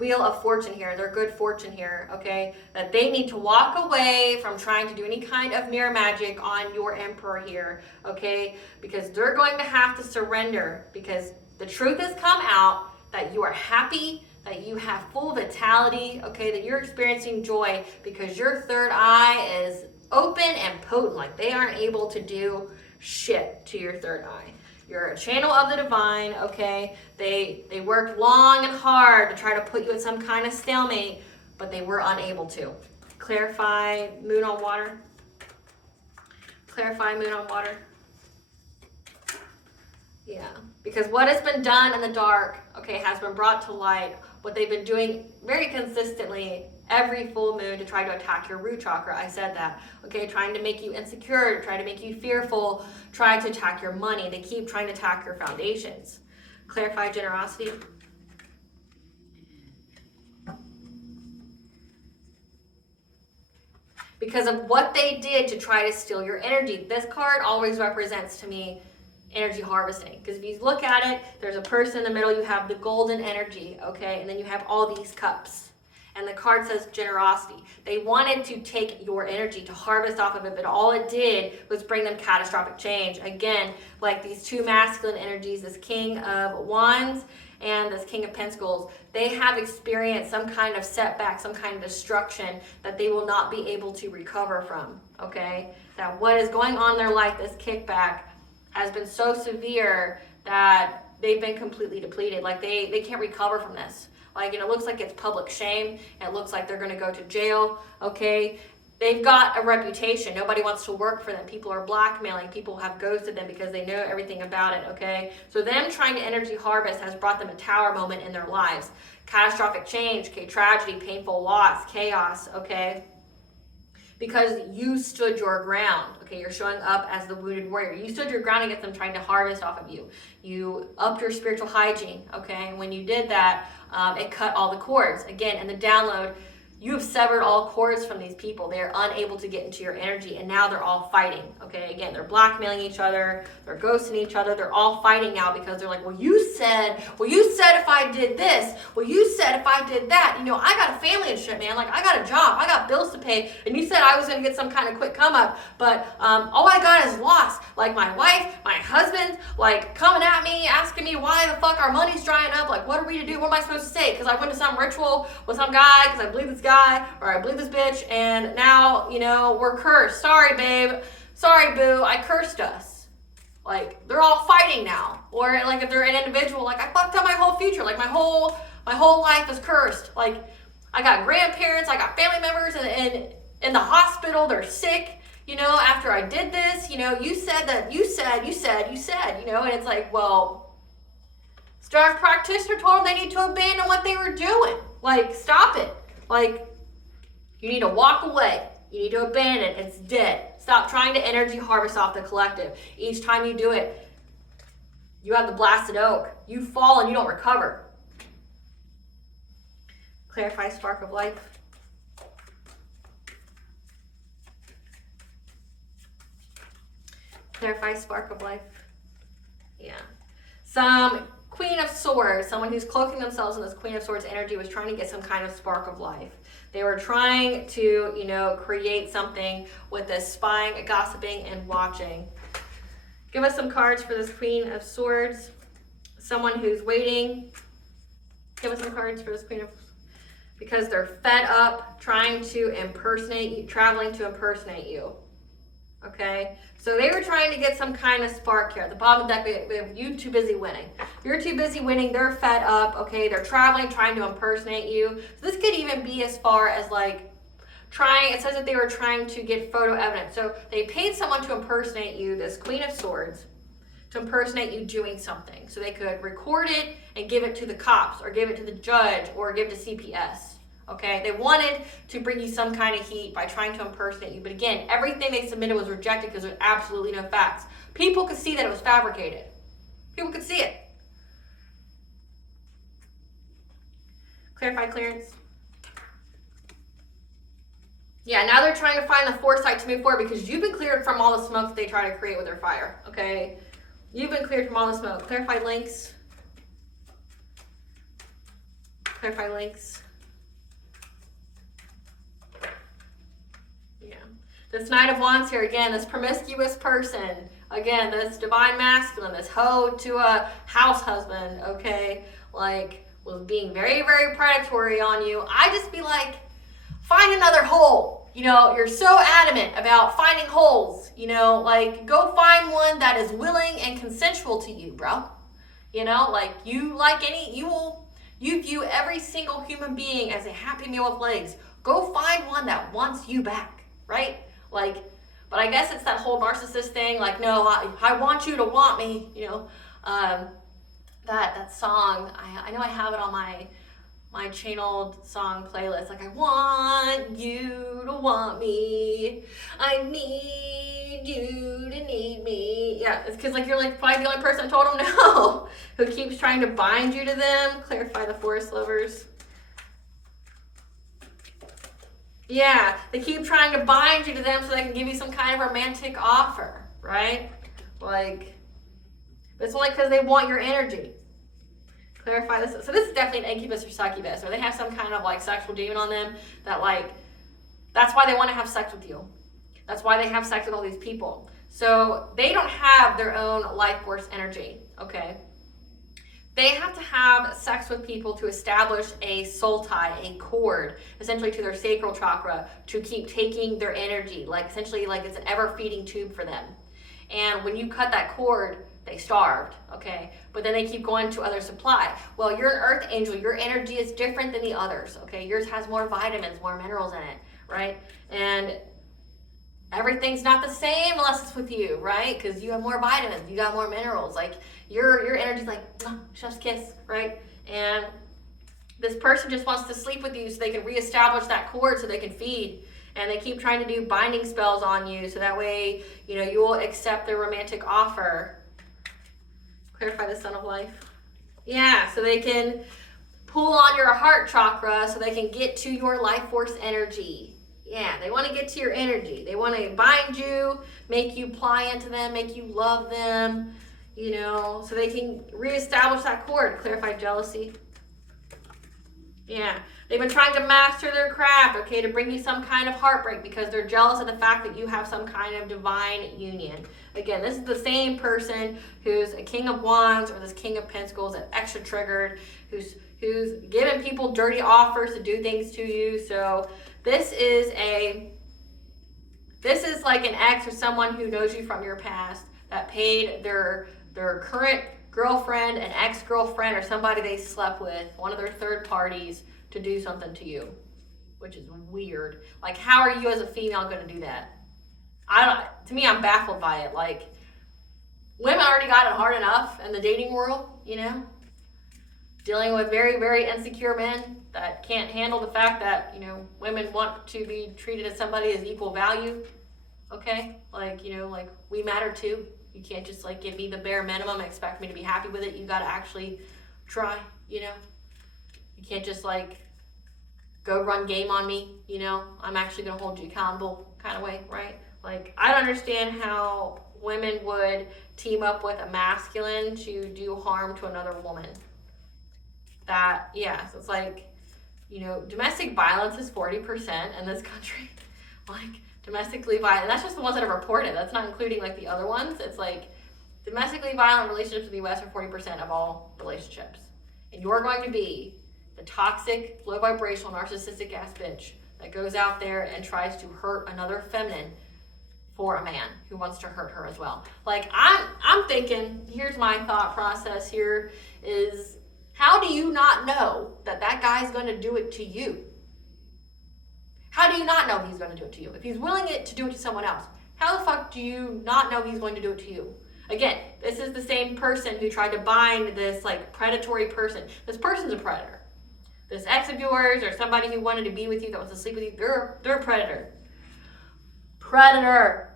wheel of fortune here, their good fortune here, okay? That they need to walk away from trying to do any kind of mirror magic on your Emperor here, okay? Because they're going to have to surrender, because the truth has come out that you are happy, that you have full vitality, okay? That you're experiencing joy because your third eye is open and potent. Like, they aren't able to do shit to your third eye. You're a channel of the divine, okay? They worked long and hard to try to put you at some kind of stalemate, but they were unable to. Clarify moon on water. Clarify moon on water. Yeah, because what has been done in the dark, okay, has been brought to light. What they've been doing very consistently every full moon to try to attack your root chakra. I said that, okay, trying to make you insecure, try to make you fearful, try to attack your money. They keep trying to attack your foundations. Clarify generosity. Because of what they did to try to steal your energy. This card always represents to me energy harvesting. Because if you look at it, there's a person in the middle, you have the golden energy, okay? And then you have all these cups. And the card says generosity. They wanted to take your energy to harvest off of it, but all it did was bring them catastrophic change. Again, like these two masculine energies, this King of Wands and this King of Pentacles, they have experienced some kind of setback, some kind of destruction that they will not be able to recover from, okay? That what is going on in their life, this kickback, has been so severe that they've been completely depleted. Like they can't recover from this. Like, and it looks like it's public shame. It looks like they're going to go to jail, okay? They've got a reputation. Nobody wants to work for them. People are blackmailing. People have ghosted them because they know everything about it, okay? So them trying to energy harvest has brought them a tower moment in their lives. Catastrophic change, okay, tragedy, painful loss, chaos, okay? Because you stood your ground, okay? You're showing up as the wounded warrior. You stood your ground against them trying to harvest off of you. You upped your spiritual hygiene, okay? And when you did that, it cut all the cords. Again, in the download, you have severed all cords from these people. They're unable to get into your energy, and now they're all fighting, okay? Again, they're blackmailing each other, they're ghosting each other, they're all fighting now because they're like, well, you said if I did this, well, you said if I did that, you know, I got a family and shit, man, like, I got a job, I got bills to pay, and you said I was gonna get some kind of quick come up, but all I got is loss. Like, my wife, my husband, like, coming at me, asking me why the fuck our money's drying up, like, what are we to do, what am I supposed to say, because I went to some ritual with some guy, because I believe this guy, or I believe this bitch, and now, you know, we're cursed. Sorry, babe. Sorry, boo. I cursed us. Like, they're all fighting now. Or, like, if they're an individual, like, I fucked up my whole future. Like, my whole life is cursed. Like, I got grandparents, I got family members in the hospital. They're sick, you know, after I did this. You know, you said that, you said, you know, and it's like, well, Star's practitioner told them they need to abandon what they were doing. Like, stop it. Like, you need to walk away. You need to abandon it. It's dead. Stop trying to energy harvest off the collective. Each time you do it, you have the blasted oak. You fall and you don't recover. Clarify spark of life. Clarify spark of life. Yeah. Some Queen of Swords, someone who's cloaking themselves in this Queen of Swords energy, was trying to get some kind of spark of life. They were trying to, you know, create something with this spying, gossiping, and watching. Give us some cards for this Queen of Swords. Someone who's waiting. Give us some cards for this Queen of Swords. Because they're fed up trying to impersonate you, traveling to impersonate you. Okay? So they were trying to get some kind of spark here. At the bottom of the deck, we have you too busy winning. You're too busy winning. They're fed up. Okay, they're traveling, trying to impersonate you. So this could even be as far as like trying. It says that they were trying to get photo evidence. So they paid someone to impersonate you, this Queen of Swords, to impersonate you doing something. So they could record it and give it to the cops, or give it to the judge, or give it to CPS. Okay, they wanted to bring you some kind of heat by trying to impersonate you. But again, everything they submitted was rejected because there's absolutely no facts. People could see that it was fabricated. People could see it. Clarify clearance. Yeah, now they're trying to find the foresight to move forward because you've been cleared from all the smoke that they try to create with their fire, okay? You've been cleared from all the smoke. Clarify links. Clarify links. Yeah. This Knight of Wands here, again, this promiscuous person. Again, this divine masculine, this hoe to a house husband, okay? Like, was being very, very predatory on you. I just be like, find another hole. You know, you're so adamant about finding holes. You know, like, go find one that is willing and consensual to you, bro. You know, like, you view every single human being as a happy meal with legs. Go find one that wants you back, right? Like, but I guess it's that whole narcissist thing, like, no, I want you to want me, you know. That song, I know I have it on my channeled song playlist. Like, I want you to want me. I need you to need me. Yeah, it's because, like, you're, like, probably the only person that told them no. Who keeps trying to bind you to them. Clarify the forest lovers. Yeah, they keep trying to bind you to them so they can give you some kind of romantic offer, right? Like, it's only because they want your energy. Clarify this. So this is definitely an incubus or succubus, or they have some kind of, like, sexual demon on them that, like, that's why they want to have sex with you. That's why they have sex with all these people. So they don't have their own life force energy, okay? They have to have sex with people to establish a soul tie, a cord, essentially to their sacral chakra, to keep taking their energy, like, essentially, like, it's an ever-feeding tube for them. And when you cut that cord, they starved, okay? But then they keep going to other supply. Well, you're an earth angel. Your energy is different than the others, okay? Yours has more vitamins, more minerals in it, right? And everything's not the same unless it's with you, right? Because you have more vitamins, you got more minerals. Like, your energy's like, chef's kiss, right? And this person just wants to sleep with you so they can reestablish that cord so they can feed. And they keep trying to do binding spells on you so that way, you know, you will accept their romantic offer. Clarify the Sun of Life. Yeah, so they can pull on your heart chakra so they can get to your life force energy. Yeah, they want to get to your energy. They want to bind you, make you ply into them, make you love them, you know, so they can reestablish that cord. Clarify jealousy. Yeah, they've been trying to master their craft, okay, to bring you some kind of heartbreak because they're jealous of the fact that you have some kind of divine union. Again, this is the same person who's a King of Wands or this King of Pentacles that's extra triggered, who's giving people dirty offers to do things to you. So this is like an ex or someone who knows you from your past that paid their current girlfriend, an ex-girlfriend, or somebody they slept with, one of their third parties, to do something to you, which is weird. Like, how are you as a female going to do that? To me, I'm baffled by it. Like, women already got it hard enough in the dating world, you know, dealing with very, very insecure men that can't handle the fact that, you know, women want to be treated as somebody as equal value, okay? Like, you know, like, we matter too. You can't just, like, give me the bare minimum and expect me to be happy with it. You got to actually try, you know. You can't just, like, go run game on me, you know. I'm actually going to hold you accountable kind of way, right? Like, I don't understand how women would team up with a masculine to do harm to another woman. That, yeah, so it's like, you know, domestic violence is 40% in this country. Like, domestically violent, and that's just the ones that are reported. That's not including, like, the other ones. It's like domestically violent relationships in the U.S. are 40% of all relationships. And you're going to be the toxic, low vibrational, narcissistic ass bitch that goes out there and tries to hurt another feminine for a man who wants to hurt her as well. Like, I'm thinking, here's my thought process here is, how do you not know that that guy's going to do it to you? How do you not know he's going to do it to you? If he's willing to do it to someone else, how the fuck do you not know he's going to do it to you? Again, this is the same person who tried to bind this, like, predatory person. This person's a predator. This ex of yours or somebody who wanted to be with you, that wants to sleep with you, they're a predator. Predator.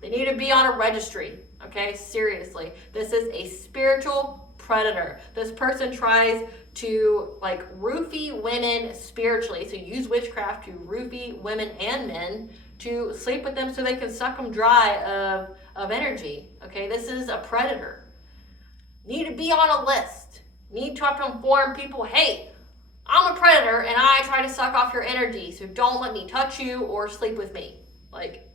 They need to be on a registry, okay? Seriously. This is a spiritual predator. This person tries to like roofie women spiritually. So use witchcraft to roofie women and men to sleep with them so they can suck them dry of energy. Okay, this is a predator. Need to be on a list. Need to have to inform people, hey, I'm a predator and I try to suck off your energy, so don't let me touch you or sleep with me. Like,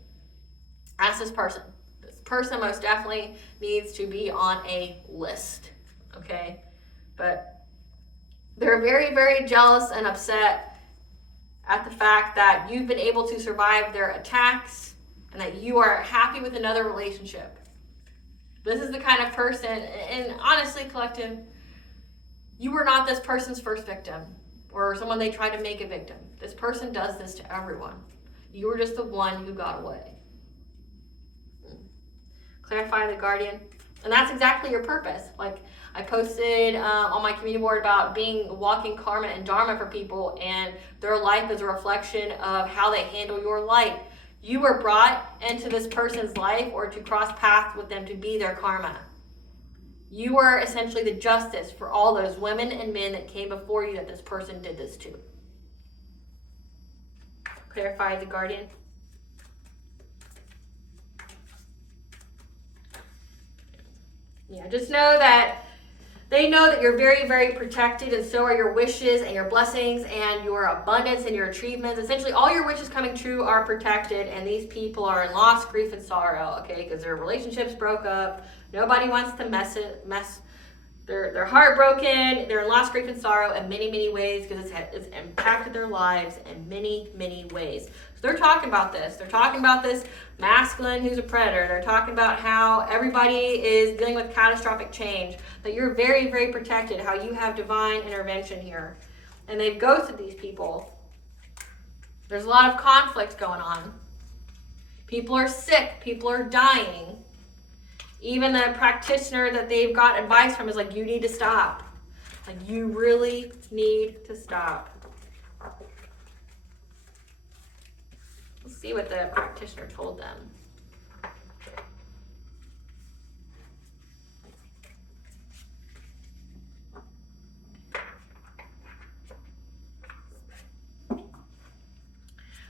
ask this person. This person most definitely needs to be on a list, okay? But they're very, very jealous and upset at the fact that you've been able to survive their attacks and that you are happy with another relationship. This is the kind of person, and honestly, collective, you were not this person's first victim or someone they tried to make a victim. This person does this to everyone. You were just the one who got away. Clarify the guardian. And that's exactly your purpose. Like, I posted on my community board about being walking karma and dharma for people, and their life is a reflection of how they handle your light. You were brought into this person's life or to cross paths with them to be their karma. You were essentially the justice for all those women and men that came before you that this person did this to. Clarify the guardian. Yeah, just know that they know that you're very, very protected, and so are your wishes and your blessings and your abundance and your achievements. Essentially, all your wishes coming true are protected, and these people are in loss, grief, and sorrow, okay? Because their relationships broke up. Nobody wants to mess. They're heartbroken. They're in loss, grief, and sorrow in many, many ways because it's impacted their lives in many, many ways. So they're talking about this. They're talking about this masculine who's a predator. They're talking about how everybody is dealing with catastrophic change, that you're very, very protected, how you have divine intervention here. And they've ghosted these people. There's a lot of conflict going on. People are sick. People are dying. Even the practitioner that they've got advice from is like, you need to stop. Like, you really need to stop. Let's see what the practitioner told them.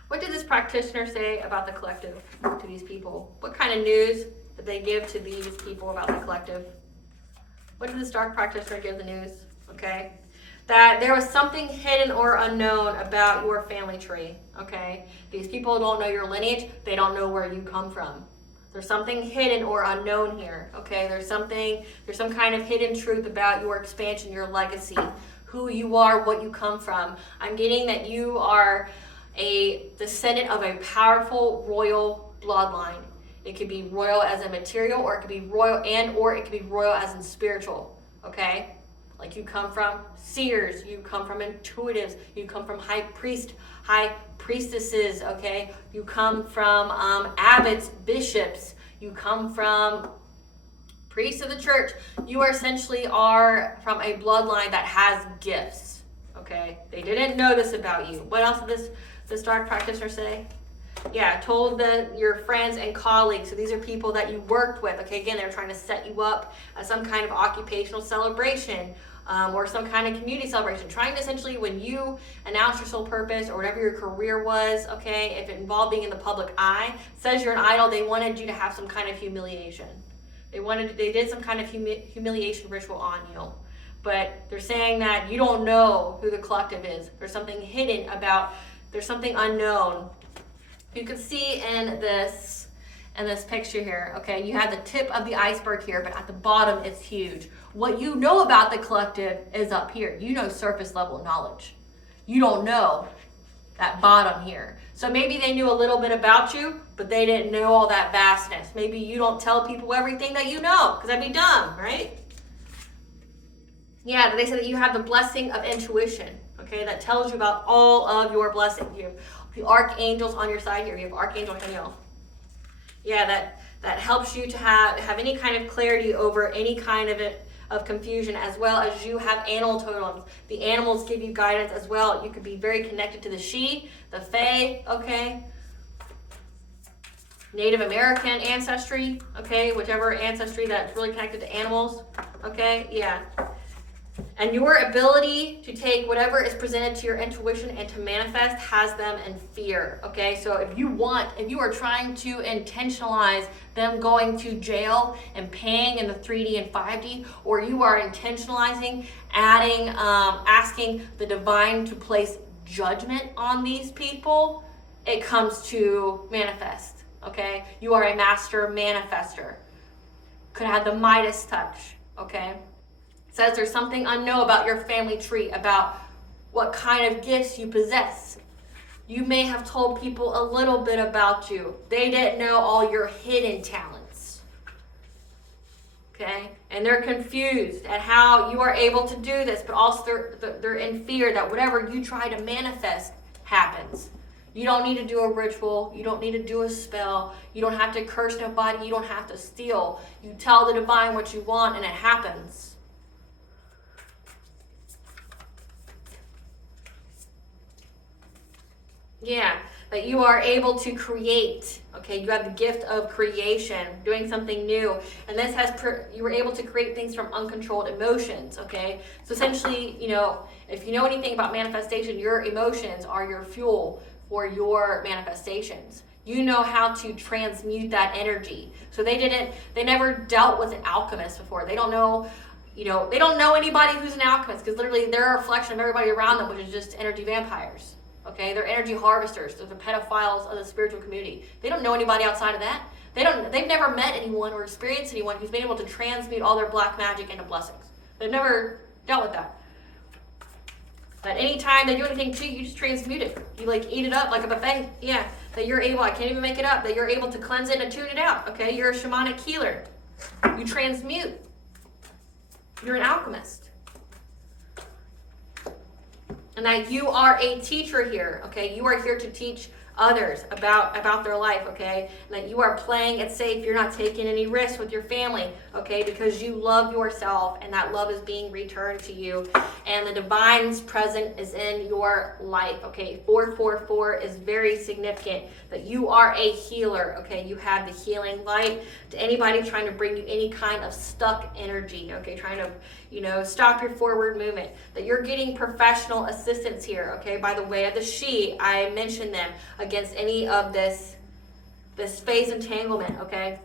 What did this practitioner say about the collective to these people? What kind of news did they give to these people about the collective? What did this dark practitioner give the news? Okay, that there was something hidden or unknown about your family tree. Okay, these people don't know your lineage. They don't know where you come from. There's something hidden or unknown here. Okay, there's some kind of hidden truth about your expansion, your legacy, who you are, what you come from. I'm getting that you are a descendant of a powerful royal bloodline. It could be royal as in material, or it could be royal or it could be royal as in spiritual, okay? Like, you come from seers, you come from intuitives, you come from high priestesses, okay? You come from abbots, bishops, you come from priests of the church. You essentially are from a bloodline that has gifts, okay? They didn't know this about you. What else did this dark practitioner say? Yeah, told your friends and colleagues. So these are people that you worked with. Okay, again, they're trying to set you up as some kind of occupational celebration or some kind of community celebration. Trying to essentially, when you announce your soul purpose or whatever your career was, okay, if it involved being in the public eye, says you're an idol, they wanted you to have some kind of humiliation. They did some kind of humiliation ritual on you. But they're saying that you don't know who the collective is. There's something hidden about, there's something unknown. You can see in this picture here, okay, you have the tip of the iceberg here, but at the bottom it's huge. What you know about the collective is up here. You know surface level knowledge. You don't know that bottom here. So maybe they knew a little bit about you, but they didn't know all that vastness. Maybe you don't tell people everything that you know, because that'd be dumb, right? Yeah, they said that you have the blessing of intuition, okay, that tells you about all of your blessings. You have the archangels on your side here. You have Archangel Haniel. Yeah, that helps you to have any kind of clarity over any kind of confusion, as well as you have animal totems. The animals give you guidance as well. You could be very connected to the she, the fae, okay? Native American ancestry, okay, whichever ancestry that's really connected to animals, okay, yeah. And your ability to take whatever is presented to your intuition and to manifest has them in fear, okay? So if you are trying to intentionalize them going to jail and paying in the 3D and 5D, or you are intentionalizing asking the divine to place judgment on these people, it comes to manifest, okay? You are a master manifester. Could have the Midas touch, okay? Says there's something unknown about your family tree, about what kind of gifts you possess. You may have told people a little bit about you. They didn't know all your hidden talents. Okay? And they're confused at how you are able to do this, but also they're in fear that whatever you try to manifest happens. You don't need to do a ritual. You don't need to do a spell. You don't have to curse nobody. You don't have to steal. You tell the divine what you want and it happens. Yeah, that you are able to create, okay? You have the gift of creation, doing something new. And this you were able to create things from uncontrolled emotions, okay? So essentially, if you know anything about manifestation, your emotions are your fuel for your manifestations. You know how to transmute that energy. So they never dealt with an alchemist before. They don't know, they don't know anybody who's an alchemist, because literally they're a reflection of everybody around them, which is just energy vampires. Okay, they're energy harvesters. They're the pedophiles of the spiritual community. They don't know anybody outside of that. They've never met anyone or experienced anyone who's been able to transmute all their black magic into blessings. They've never dealt with that. But anytime they do anything to you, you just transmute it. You eat it up like a buffet. Yeah, that you're able, I can't even make it up, that you're able to cleanse it and tune it out. Okay, you're a shamanic healer. You transmute. You're an alchemist. And that you are a teacher here, okay? You are here to teach others about their life, okay? And that you are playing it safe. You're not taking any risks with your family, okay? Because you love yourself, and that love is being returned to you. And the divine's presence is in your life, okay? 444 is very significant, that you are a healer, okay? You have the healing light. To anybody trying to bring you any kind of stuck energy, okay? Trying to, stop your forward movement. That you're getting professional assistance here, okay? By the way of the she, I mentioned them against any of this phase entanglement, okay?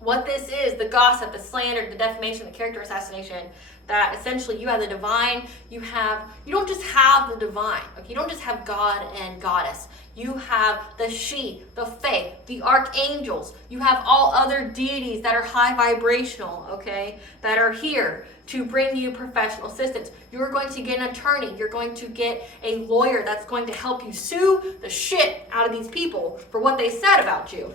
What this is, the gossip, the slander, the defamation, the character assassination, that essentially you have the divine, you don't just have the divine, okay? You don't just have God and goddess. You have the she, the fae, the archangels. You have all other deities that are high vibrational, okay? That are here to bring you professional assistance. You're going to get an attorney. You're going to get a lawyer that's going to help you sue the shit out of these people for what they said about you.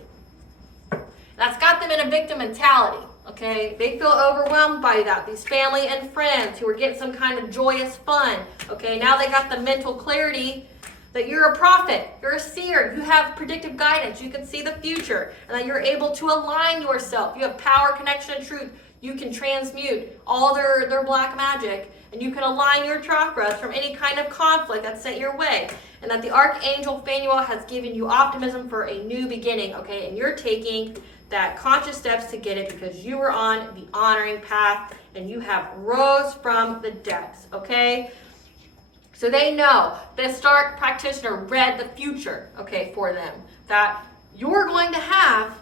That's got them in a victim mentality, okay? They feel overwhelmed by that. These family and friends who are getting some kind of joyous fun, okay? Now they got the mental clarity that you're a prophet, you're a seer, you have predictive guidance, you can see the future, and that you're able to align yourself. You have power, connection, and truth. You can transmute all their black magic, and you can align your chakras from any kind of conflict that's sent your way. And that the Archangel Phanuel has given you optimism for a new beginning, okay? And you're taking that conscious steps to get it because you were on the honoring path and you have rose from the depths, okay? So they know, the Stark practitioner read the future, okay, for them. That you're going to have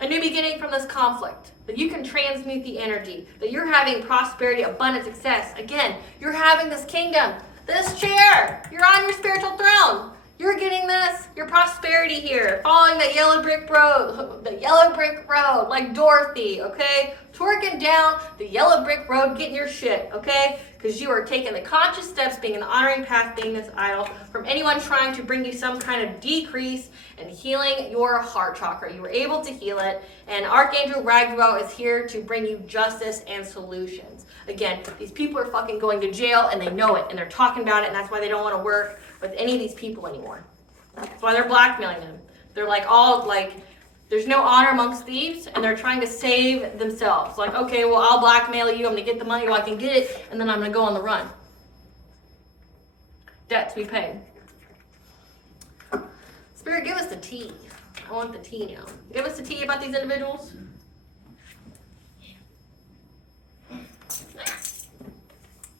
a new beginning from this conflict. That you can transmute the energy. That you're having prosperity, abundance, success. Again, you're having this kingdom, this chair. You're on your spiritual throne. You're getting this, your prosperity here, following the yellow brick road, like Dorothy, okay? Twerking down the yellow brick road, getting your shit, okay? Because you are taking the conscious steps, being in the honoring path, being this idol, from anyone trying to bring you some kind of decrease and healing your heart chakra. You were able to heal it, and Archangel Raguel is here to bring you justice and solutions. Again, these people are fucking going to jail, and they know it, and they're talking about it, and that's why they don't want to work with any of these people anymore. That's why they're blackmailing them. They're there's no honor amongst thieves, and they're trying to save themselves. Like, okay, well, I'll blackmail you, I'm gonna get the money while I can get it, and then I'm gonna go on the run. Debt to be paid. Spirit, give us the tea. I want the tea now. Give us the tea about these individuals.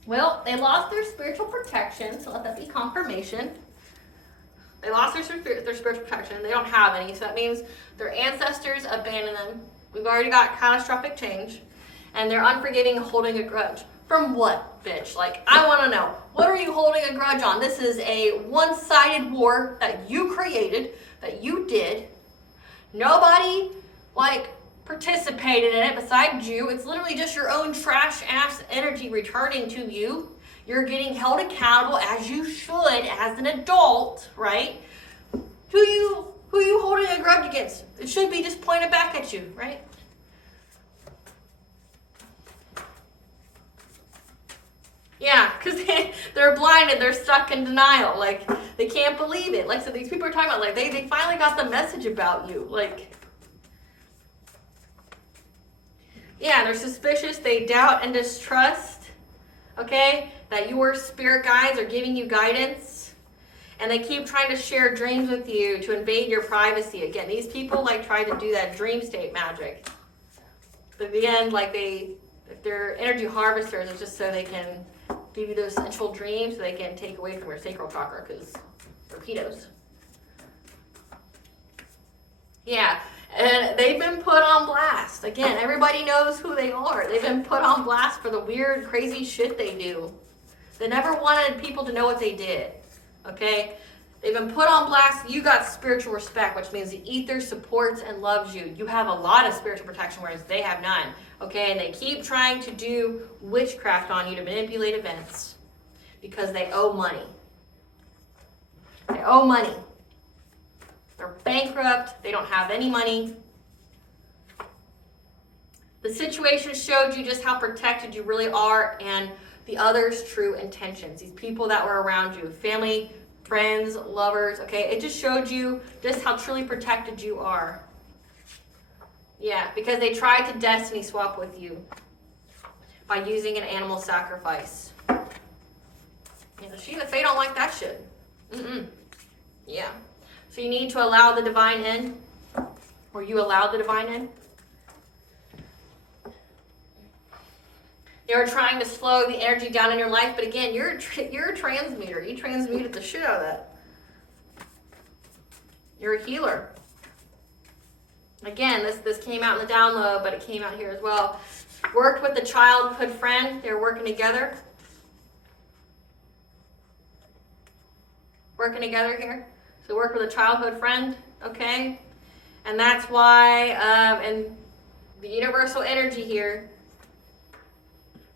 Well, they lost their spiritual protection, so let that be confirmation. They lost their spiritual protection. They don't have any, so that means their ancestors abandoned them. We've already got catastrophic change. And they're unforgiving, holding a grudge. From what, bitch? Like, I want to know. What are you holding a grudge on? This is a one-sided war that you created, that you did. Nobody, like, participated in it besides you. It's literally just your own trash-ass energy returning to you. You're getting held accountable as you should as an adult, right? Who you holding a grudge against? It should be just pointed back at you, right? Yeah, because they're blinded, they're stuck in denial, like, they can't believe it. Like, so these people are talking about, like, they finally got the message about you, like, yeah, they're suspicious, they doubt and distrust, okay, that your spirit guides are giving you guidance, and they keep trying to share dreams with you to invade your privacy. Again, these people, like, try to do that dream state magic. But at the end, like, if they're energy harvesters, it's just so they can give you those sensual dreams so they can take away from your sacral chakra, because they're pedos. Yeah, and they've been put on blast. Again, everybody knows who they are. They've been put on blast for the weird, crazy shit they do. They never wanted people to know what they did, okay? They've been put on blast. You got spiritual respect, which means the ether supports and loves you. You have a lot of spiritual protection, whereas they have none. Okay, and they keep trying to do witchcraft on you to manipulate events because they owe money. They owe money. They're bankrupt. They don't have any money. The situation showed you just how protected you really are and the others' true intentions. These people that were around you, family, friends, lovers, okay? It just showed you just how truly protected you are. Yeah, because they tried to destiny swap with you by using an animal sacrifice. You know, she and the Fae don't like that shit. Yeah. So you need to allow the divine in. Or you allow the divine in. They were trying to slow the energy down in your life, but again, you're a transmuter. You transmuted the shit out of that. You're a healer. Again, this came out in the download, but it came out here as well. Worked with a childhood friend. They were working together. Working together here. So work with a childhood friend, okay? And that's why, and the universal energy here,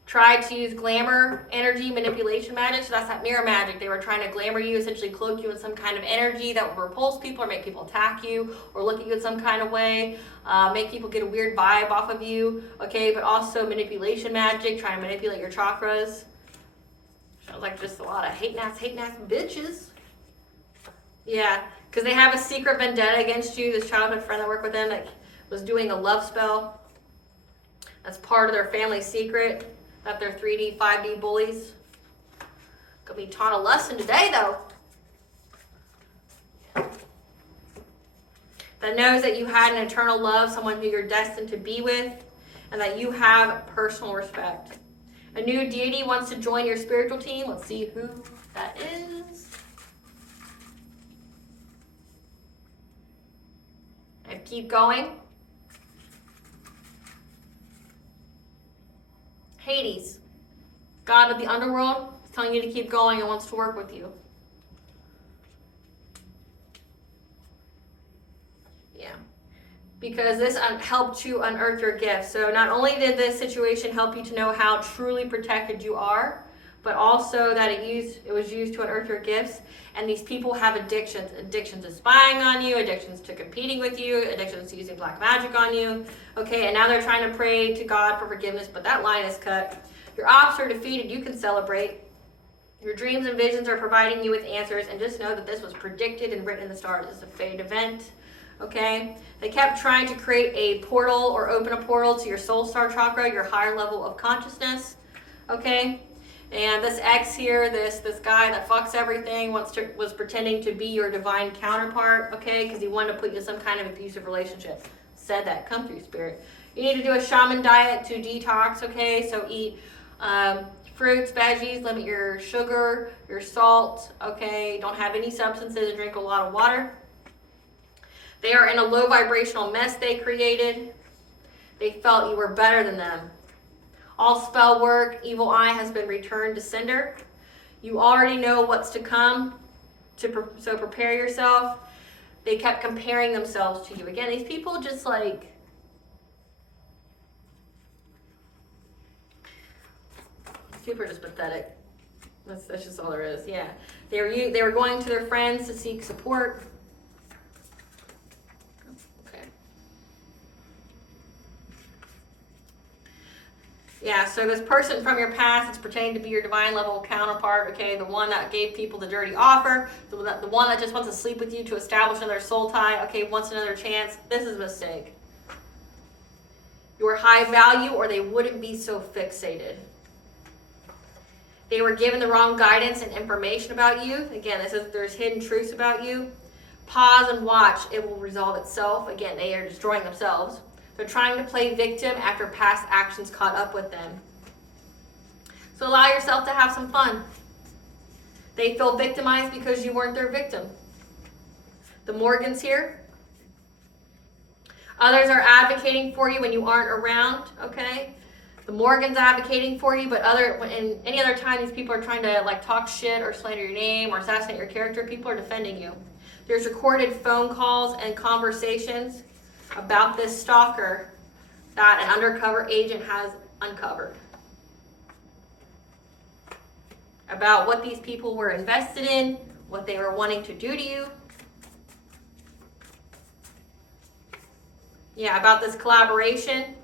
tried to use glamour, energy, manipulation magic. So that's that mirror magic. They were trying to glamour you, essentially cloak you in some kind of energy that would repulse people or make people attack you or look at you in some kind of way, make people get a weird vibe off of you, okay? But also manipulation magic, trying to manipulate your chakras. Sounds like just a lot of hating ass bitches. Yeah, because they have a secret vendetta against you. This childhood friend that worked with them that was doing a love spell. That's part of their family secret. That they're 3D, 5D bullies. Gonna be taught a lesson today, though. That knows that you had an eternal love, someone who you're destined to be with, and that you have personal respect. A new deity wants to join your spiritual team. Let's see who that is. And keep going. Hades, god of the underworld, is telling you to keep going and wants to work with you. Yeah. Because this helped you unearth your gifts. So not only did this situation help you to know how truly protected you are, but also that it was used to unearth your gifts. And these people have addictions. Addictions to spying on you, addictions to competing with you, addictions to using black magic on you. Okay, and now they're trying to pray to God for forgiveness, but that line is cut. Your ops are defeated, you can celebrate. Your dreams and visions are providing you with answers, and just know that this was predicted and written in the stars. It's a fate event. Okay, they kept trying to create a portal or open a portal to your soul star chakra, your higher level of consciousness. Okay, And this ex here, this guy that fucks everything, was pretending to be your divine counterpart, okay? Because he wanted to put you in some kind of abusive relationship. Said that. Come through, Spirit. You need to do a shaman diet to detox, okay? So eat fruits, veggies, limit your sugar, your salt, okay? Don't have any substances and drink a lot of water. They are in a low vibrational mess they created. They felt you were better than them. All spell work, evil eye has been returned to sender. You already know what's to come, so prepare yourself. They kept comparing themselves to you. Again, these people just like, people are just pathetic. That's just all there is. Yeah, they were going to their friends to seek support. Yeah, so this person from your past is pretending to be your divine level counterpart, okay? The one that gave people the dirty offer, the one that just wants to sleep with you to establish another soul tie, okay, wants another chance. This is a mistake. You are high value or they wouldn't be so fixated. They were given the wrong guidance and information about you. Again, this is there's hidden truths about you. Pause and watch. It will resolve itself. Again, they are destroying themselves. They're trying to play victim after past actions caught up with them. So allow yourself to have some fun. They feel victimized because you weren't their victim. The Morgans here. Others are advocating for you when you aren't around, okay? The Morgans advocating for you, but in any other time these people are trying to like talk shit or slander your name or assassinate your character, people are defending you. There's recorded phone calls and conversations about this stalker that an undercover agent has uncovered. About what these people were invested in, what they were wanting to do to you. Yeah, about this collaboration.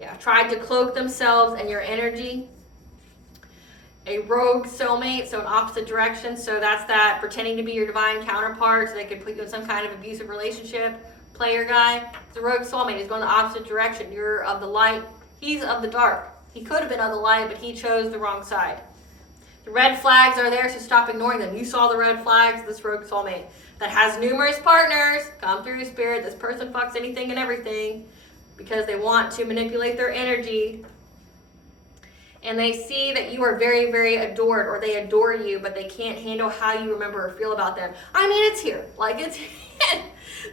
Yeah, tried to cloak themselves and your energy. A rogue soulmate, so an opposite direction. So that's that pretending to be your divine counterpart so they could put you in some kind of abusive relationship. Player guy. It's a rogue soulmate. He's going the opposite direction. You're of the light. He's of the dark. He could have been of the light, but he chose the wrong side. The red flags are there, so stop ignoring them. You saw the red flags, this rogue soulmate that has numerous partners. Come through, Spirit. This person fucks anything and everything because they want to manipulate their energy. And they see that you are very, very adored, or they adore you, but they can't handle how you remember or feel about them. I mean, it's here. Like, it says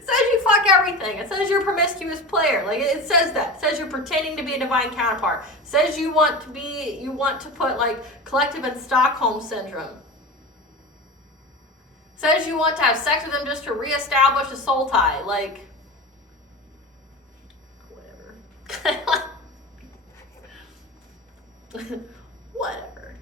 you fuck everything. It says you're a promiscuous player. Like, it says that. It says you're pretending to be a divine counterpart. It says you want to put, like, collective and Stockholm syndrome. It says you want to have sex with them just to reestablish a soul tie. Like, whatever. Whatever.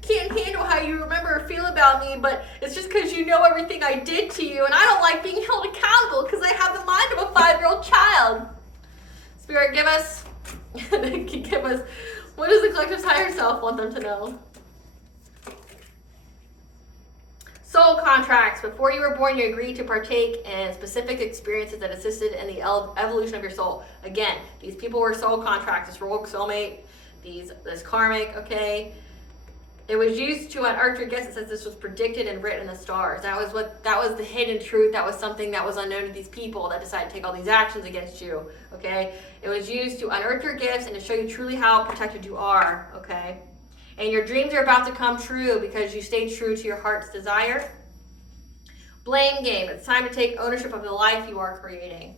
Can't handle how you remember or feel about me, but it's just because you know everything I did to you, and I don't like being held accountable because I have the mind of a 5-year-old child. Spirit, give us, what does the collective's higher self want them to know? Soul contracts. Before you were born, you agreed to partake in specific experiences that assisted in the evolution of your soul. Again, these people were soul contracts. This rogue soulmate, this karmic, okay? It was used to unearth your gifts. It says this was predicted and written in the stars. That was the hidden truth. That was something that was unknown to these people that decided to take all these actions against you, okay? It was used to unearth your gifts and to show you truly how protected you are, okay? And your dreams are about to come true because you stayed true to your heart's desire. Blame game. It's time to take ownership of the life you are creating.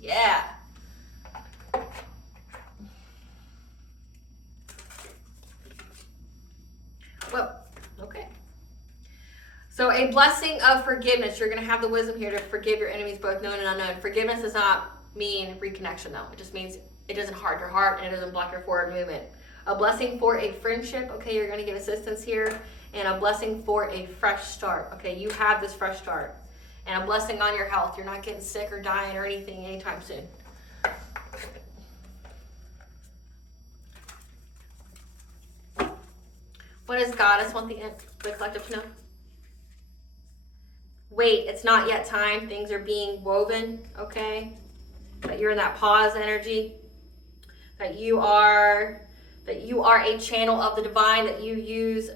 Yeah. Well, okay. So a blessing of forgiveness. You're going to have the wisdom here to forgive your enemies, both known and unknown. Forgiveness does not mean reconnection, though. It just means it doesn't hurt your heart and it doesn't block your forward movement. A blessing for a friendship. Okay, you're going to get assistance here. And a blessing for a fresh start. Okay, you have this fresh start. And a blessing on your health. You're not getting sick or dying or anything anytime soon. What does Goddess want the collective to know? Wait, it's not yet time. Things are being woven, okay? that you're in that pause energy, that you are a channel of the divine, that you use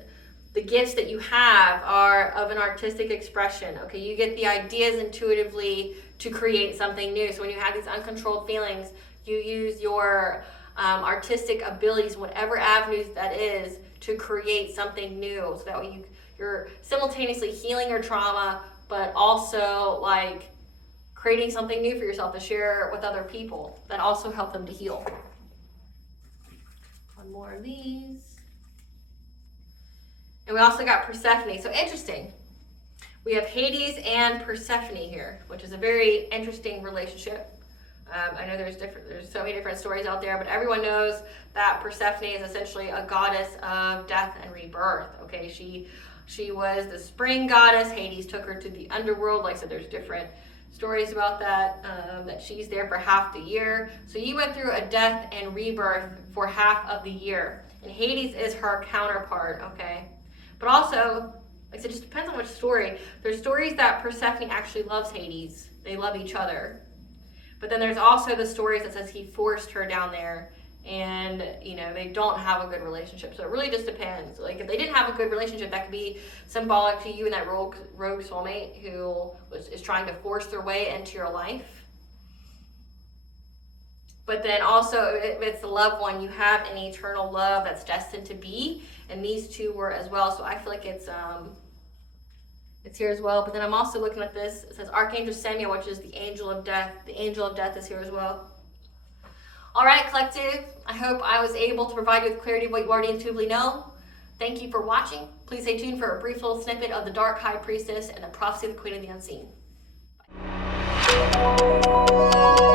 the gifts that you have are of an artistic expression. Okay, you get the ideas intuitively to create something new. So when you have these uncontrolled feelings, you use your artistic abilities, whatever avenues that is, to create something new. So that way you're simultaneously healing your trauma, but also like creating something new for yourself to share with other people that also help them to heal. One more of these. And we also got Persephone. So interesting. We have Hades and Persephone here, which is a very interesting relationship. I know there's so many different stories out there, but everyone knows that Persephone is essentially a goddess of death and rebirth. Okay, she was the spring goddess. Hades took her to the underworld. Like I said, there's different stories about that, that she's there for half the year. So you went through a death and rebirth for half of the year. And Hades is her counterpart, okay? But also, like I said, it just depends on which story. There's stories that Persephone actually loves Hades. They love each other. But then there's also the stories that says he forced her down there, and they don't have a good relationship. So it really just depends. Like if they didn't have a good relationship, that could be symbolic to you and that rogue soulmate who is trying to force their way into your life. But then also, if it's the loved one, you have an eternal love that's destined to be, and these two were as well. So I feel like it's here as well. But then I'm also looking at this. It says Archangel Samuel, which is the angel of death. The angel of death is here as well. All right, collective. I hope I was able to provide you with clarity of what you already intuitively know. Thank you for watching. Please stay tuned for a brief little snippet of the Dark High Priestess and the Prophecy of the Queen of the Unseen. Bye.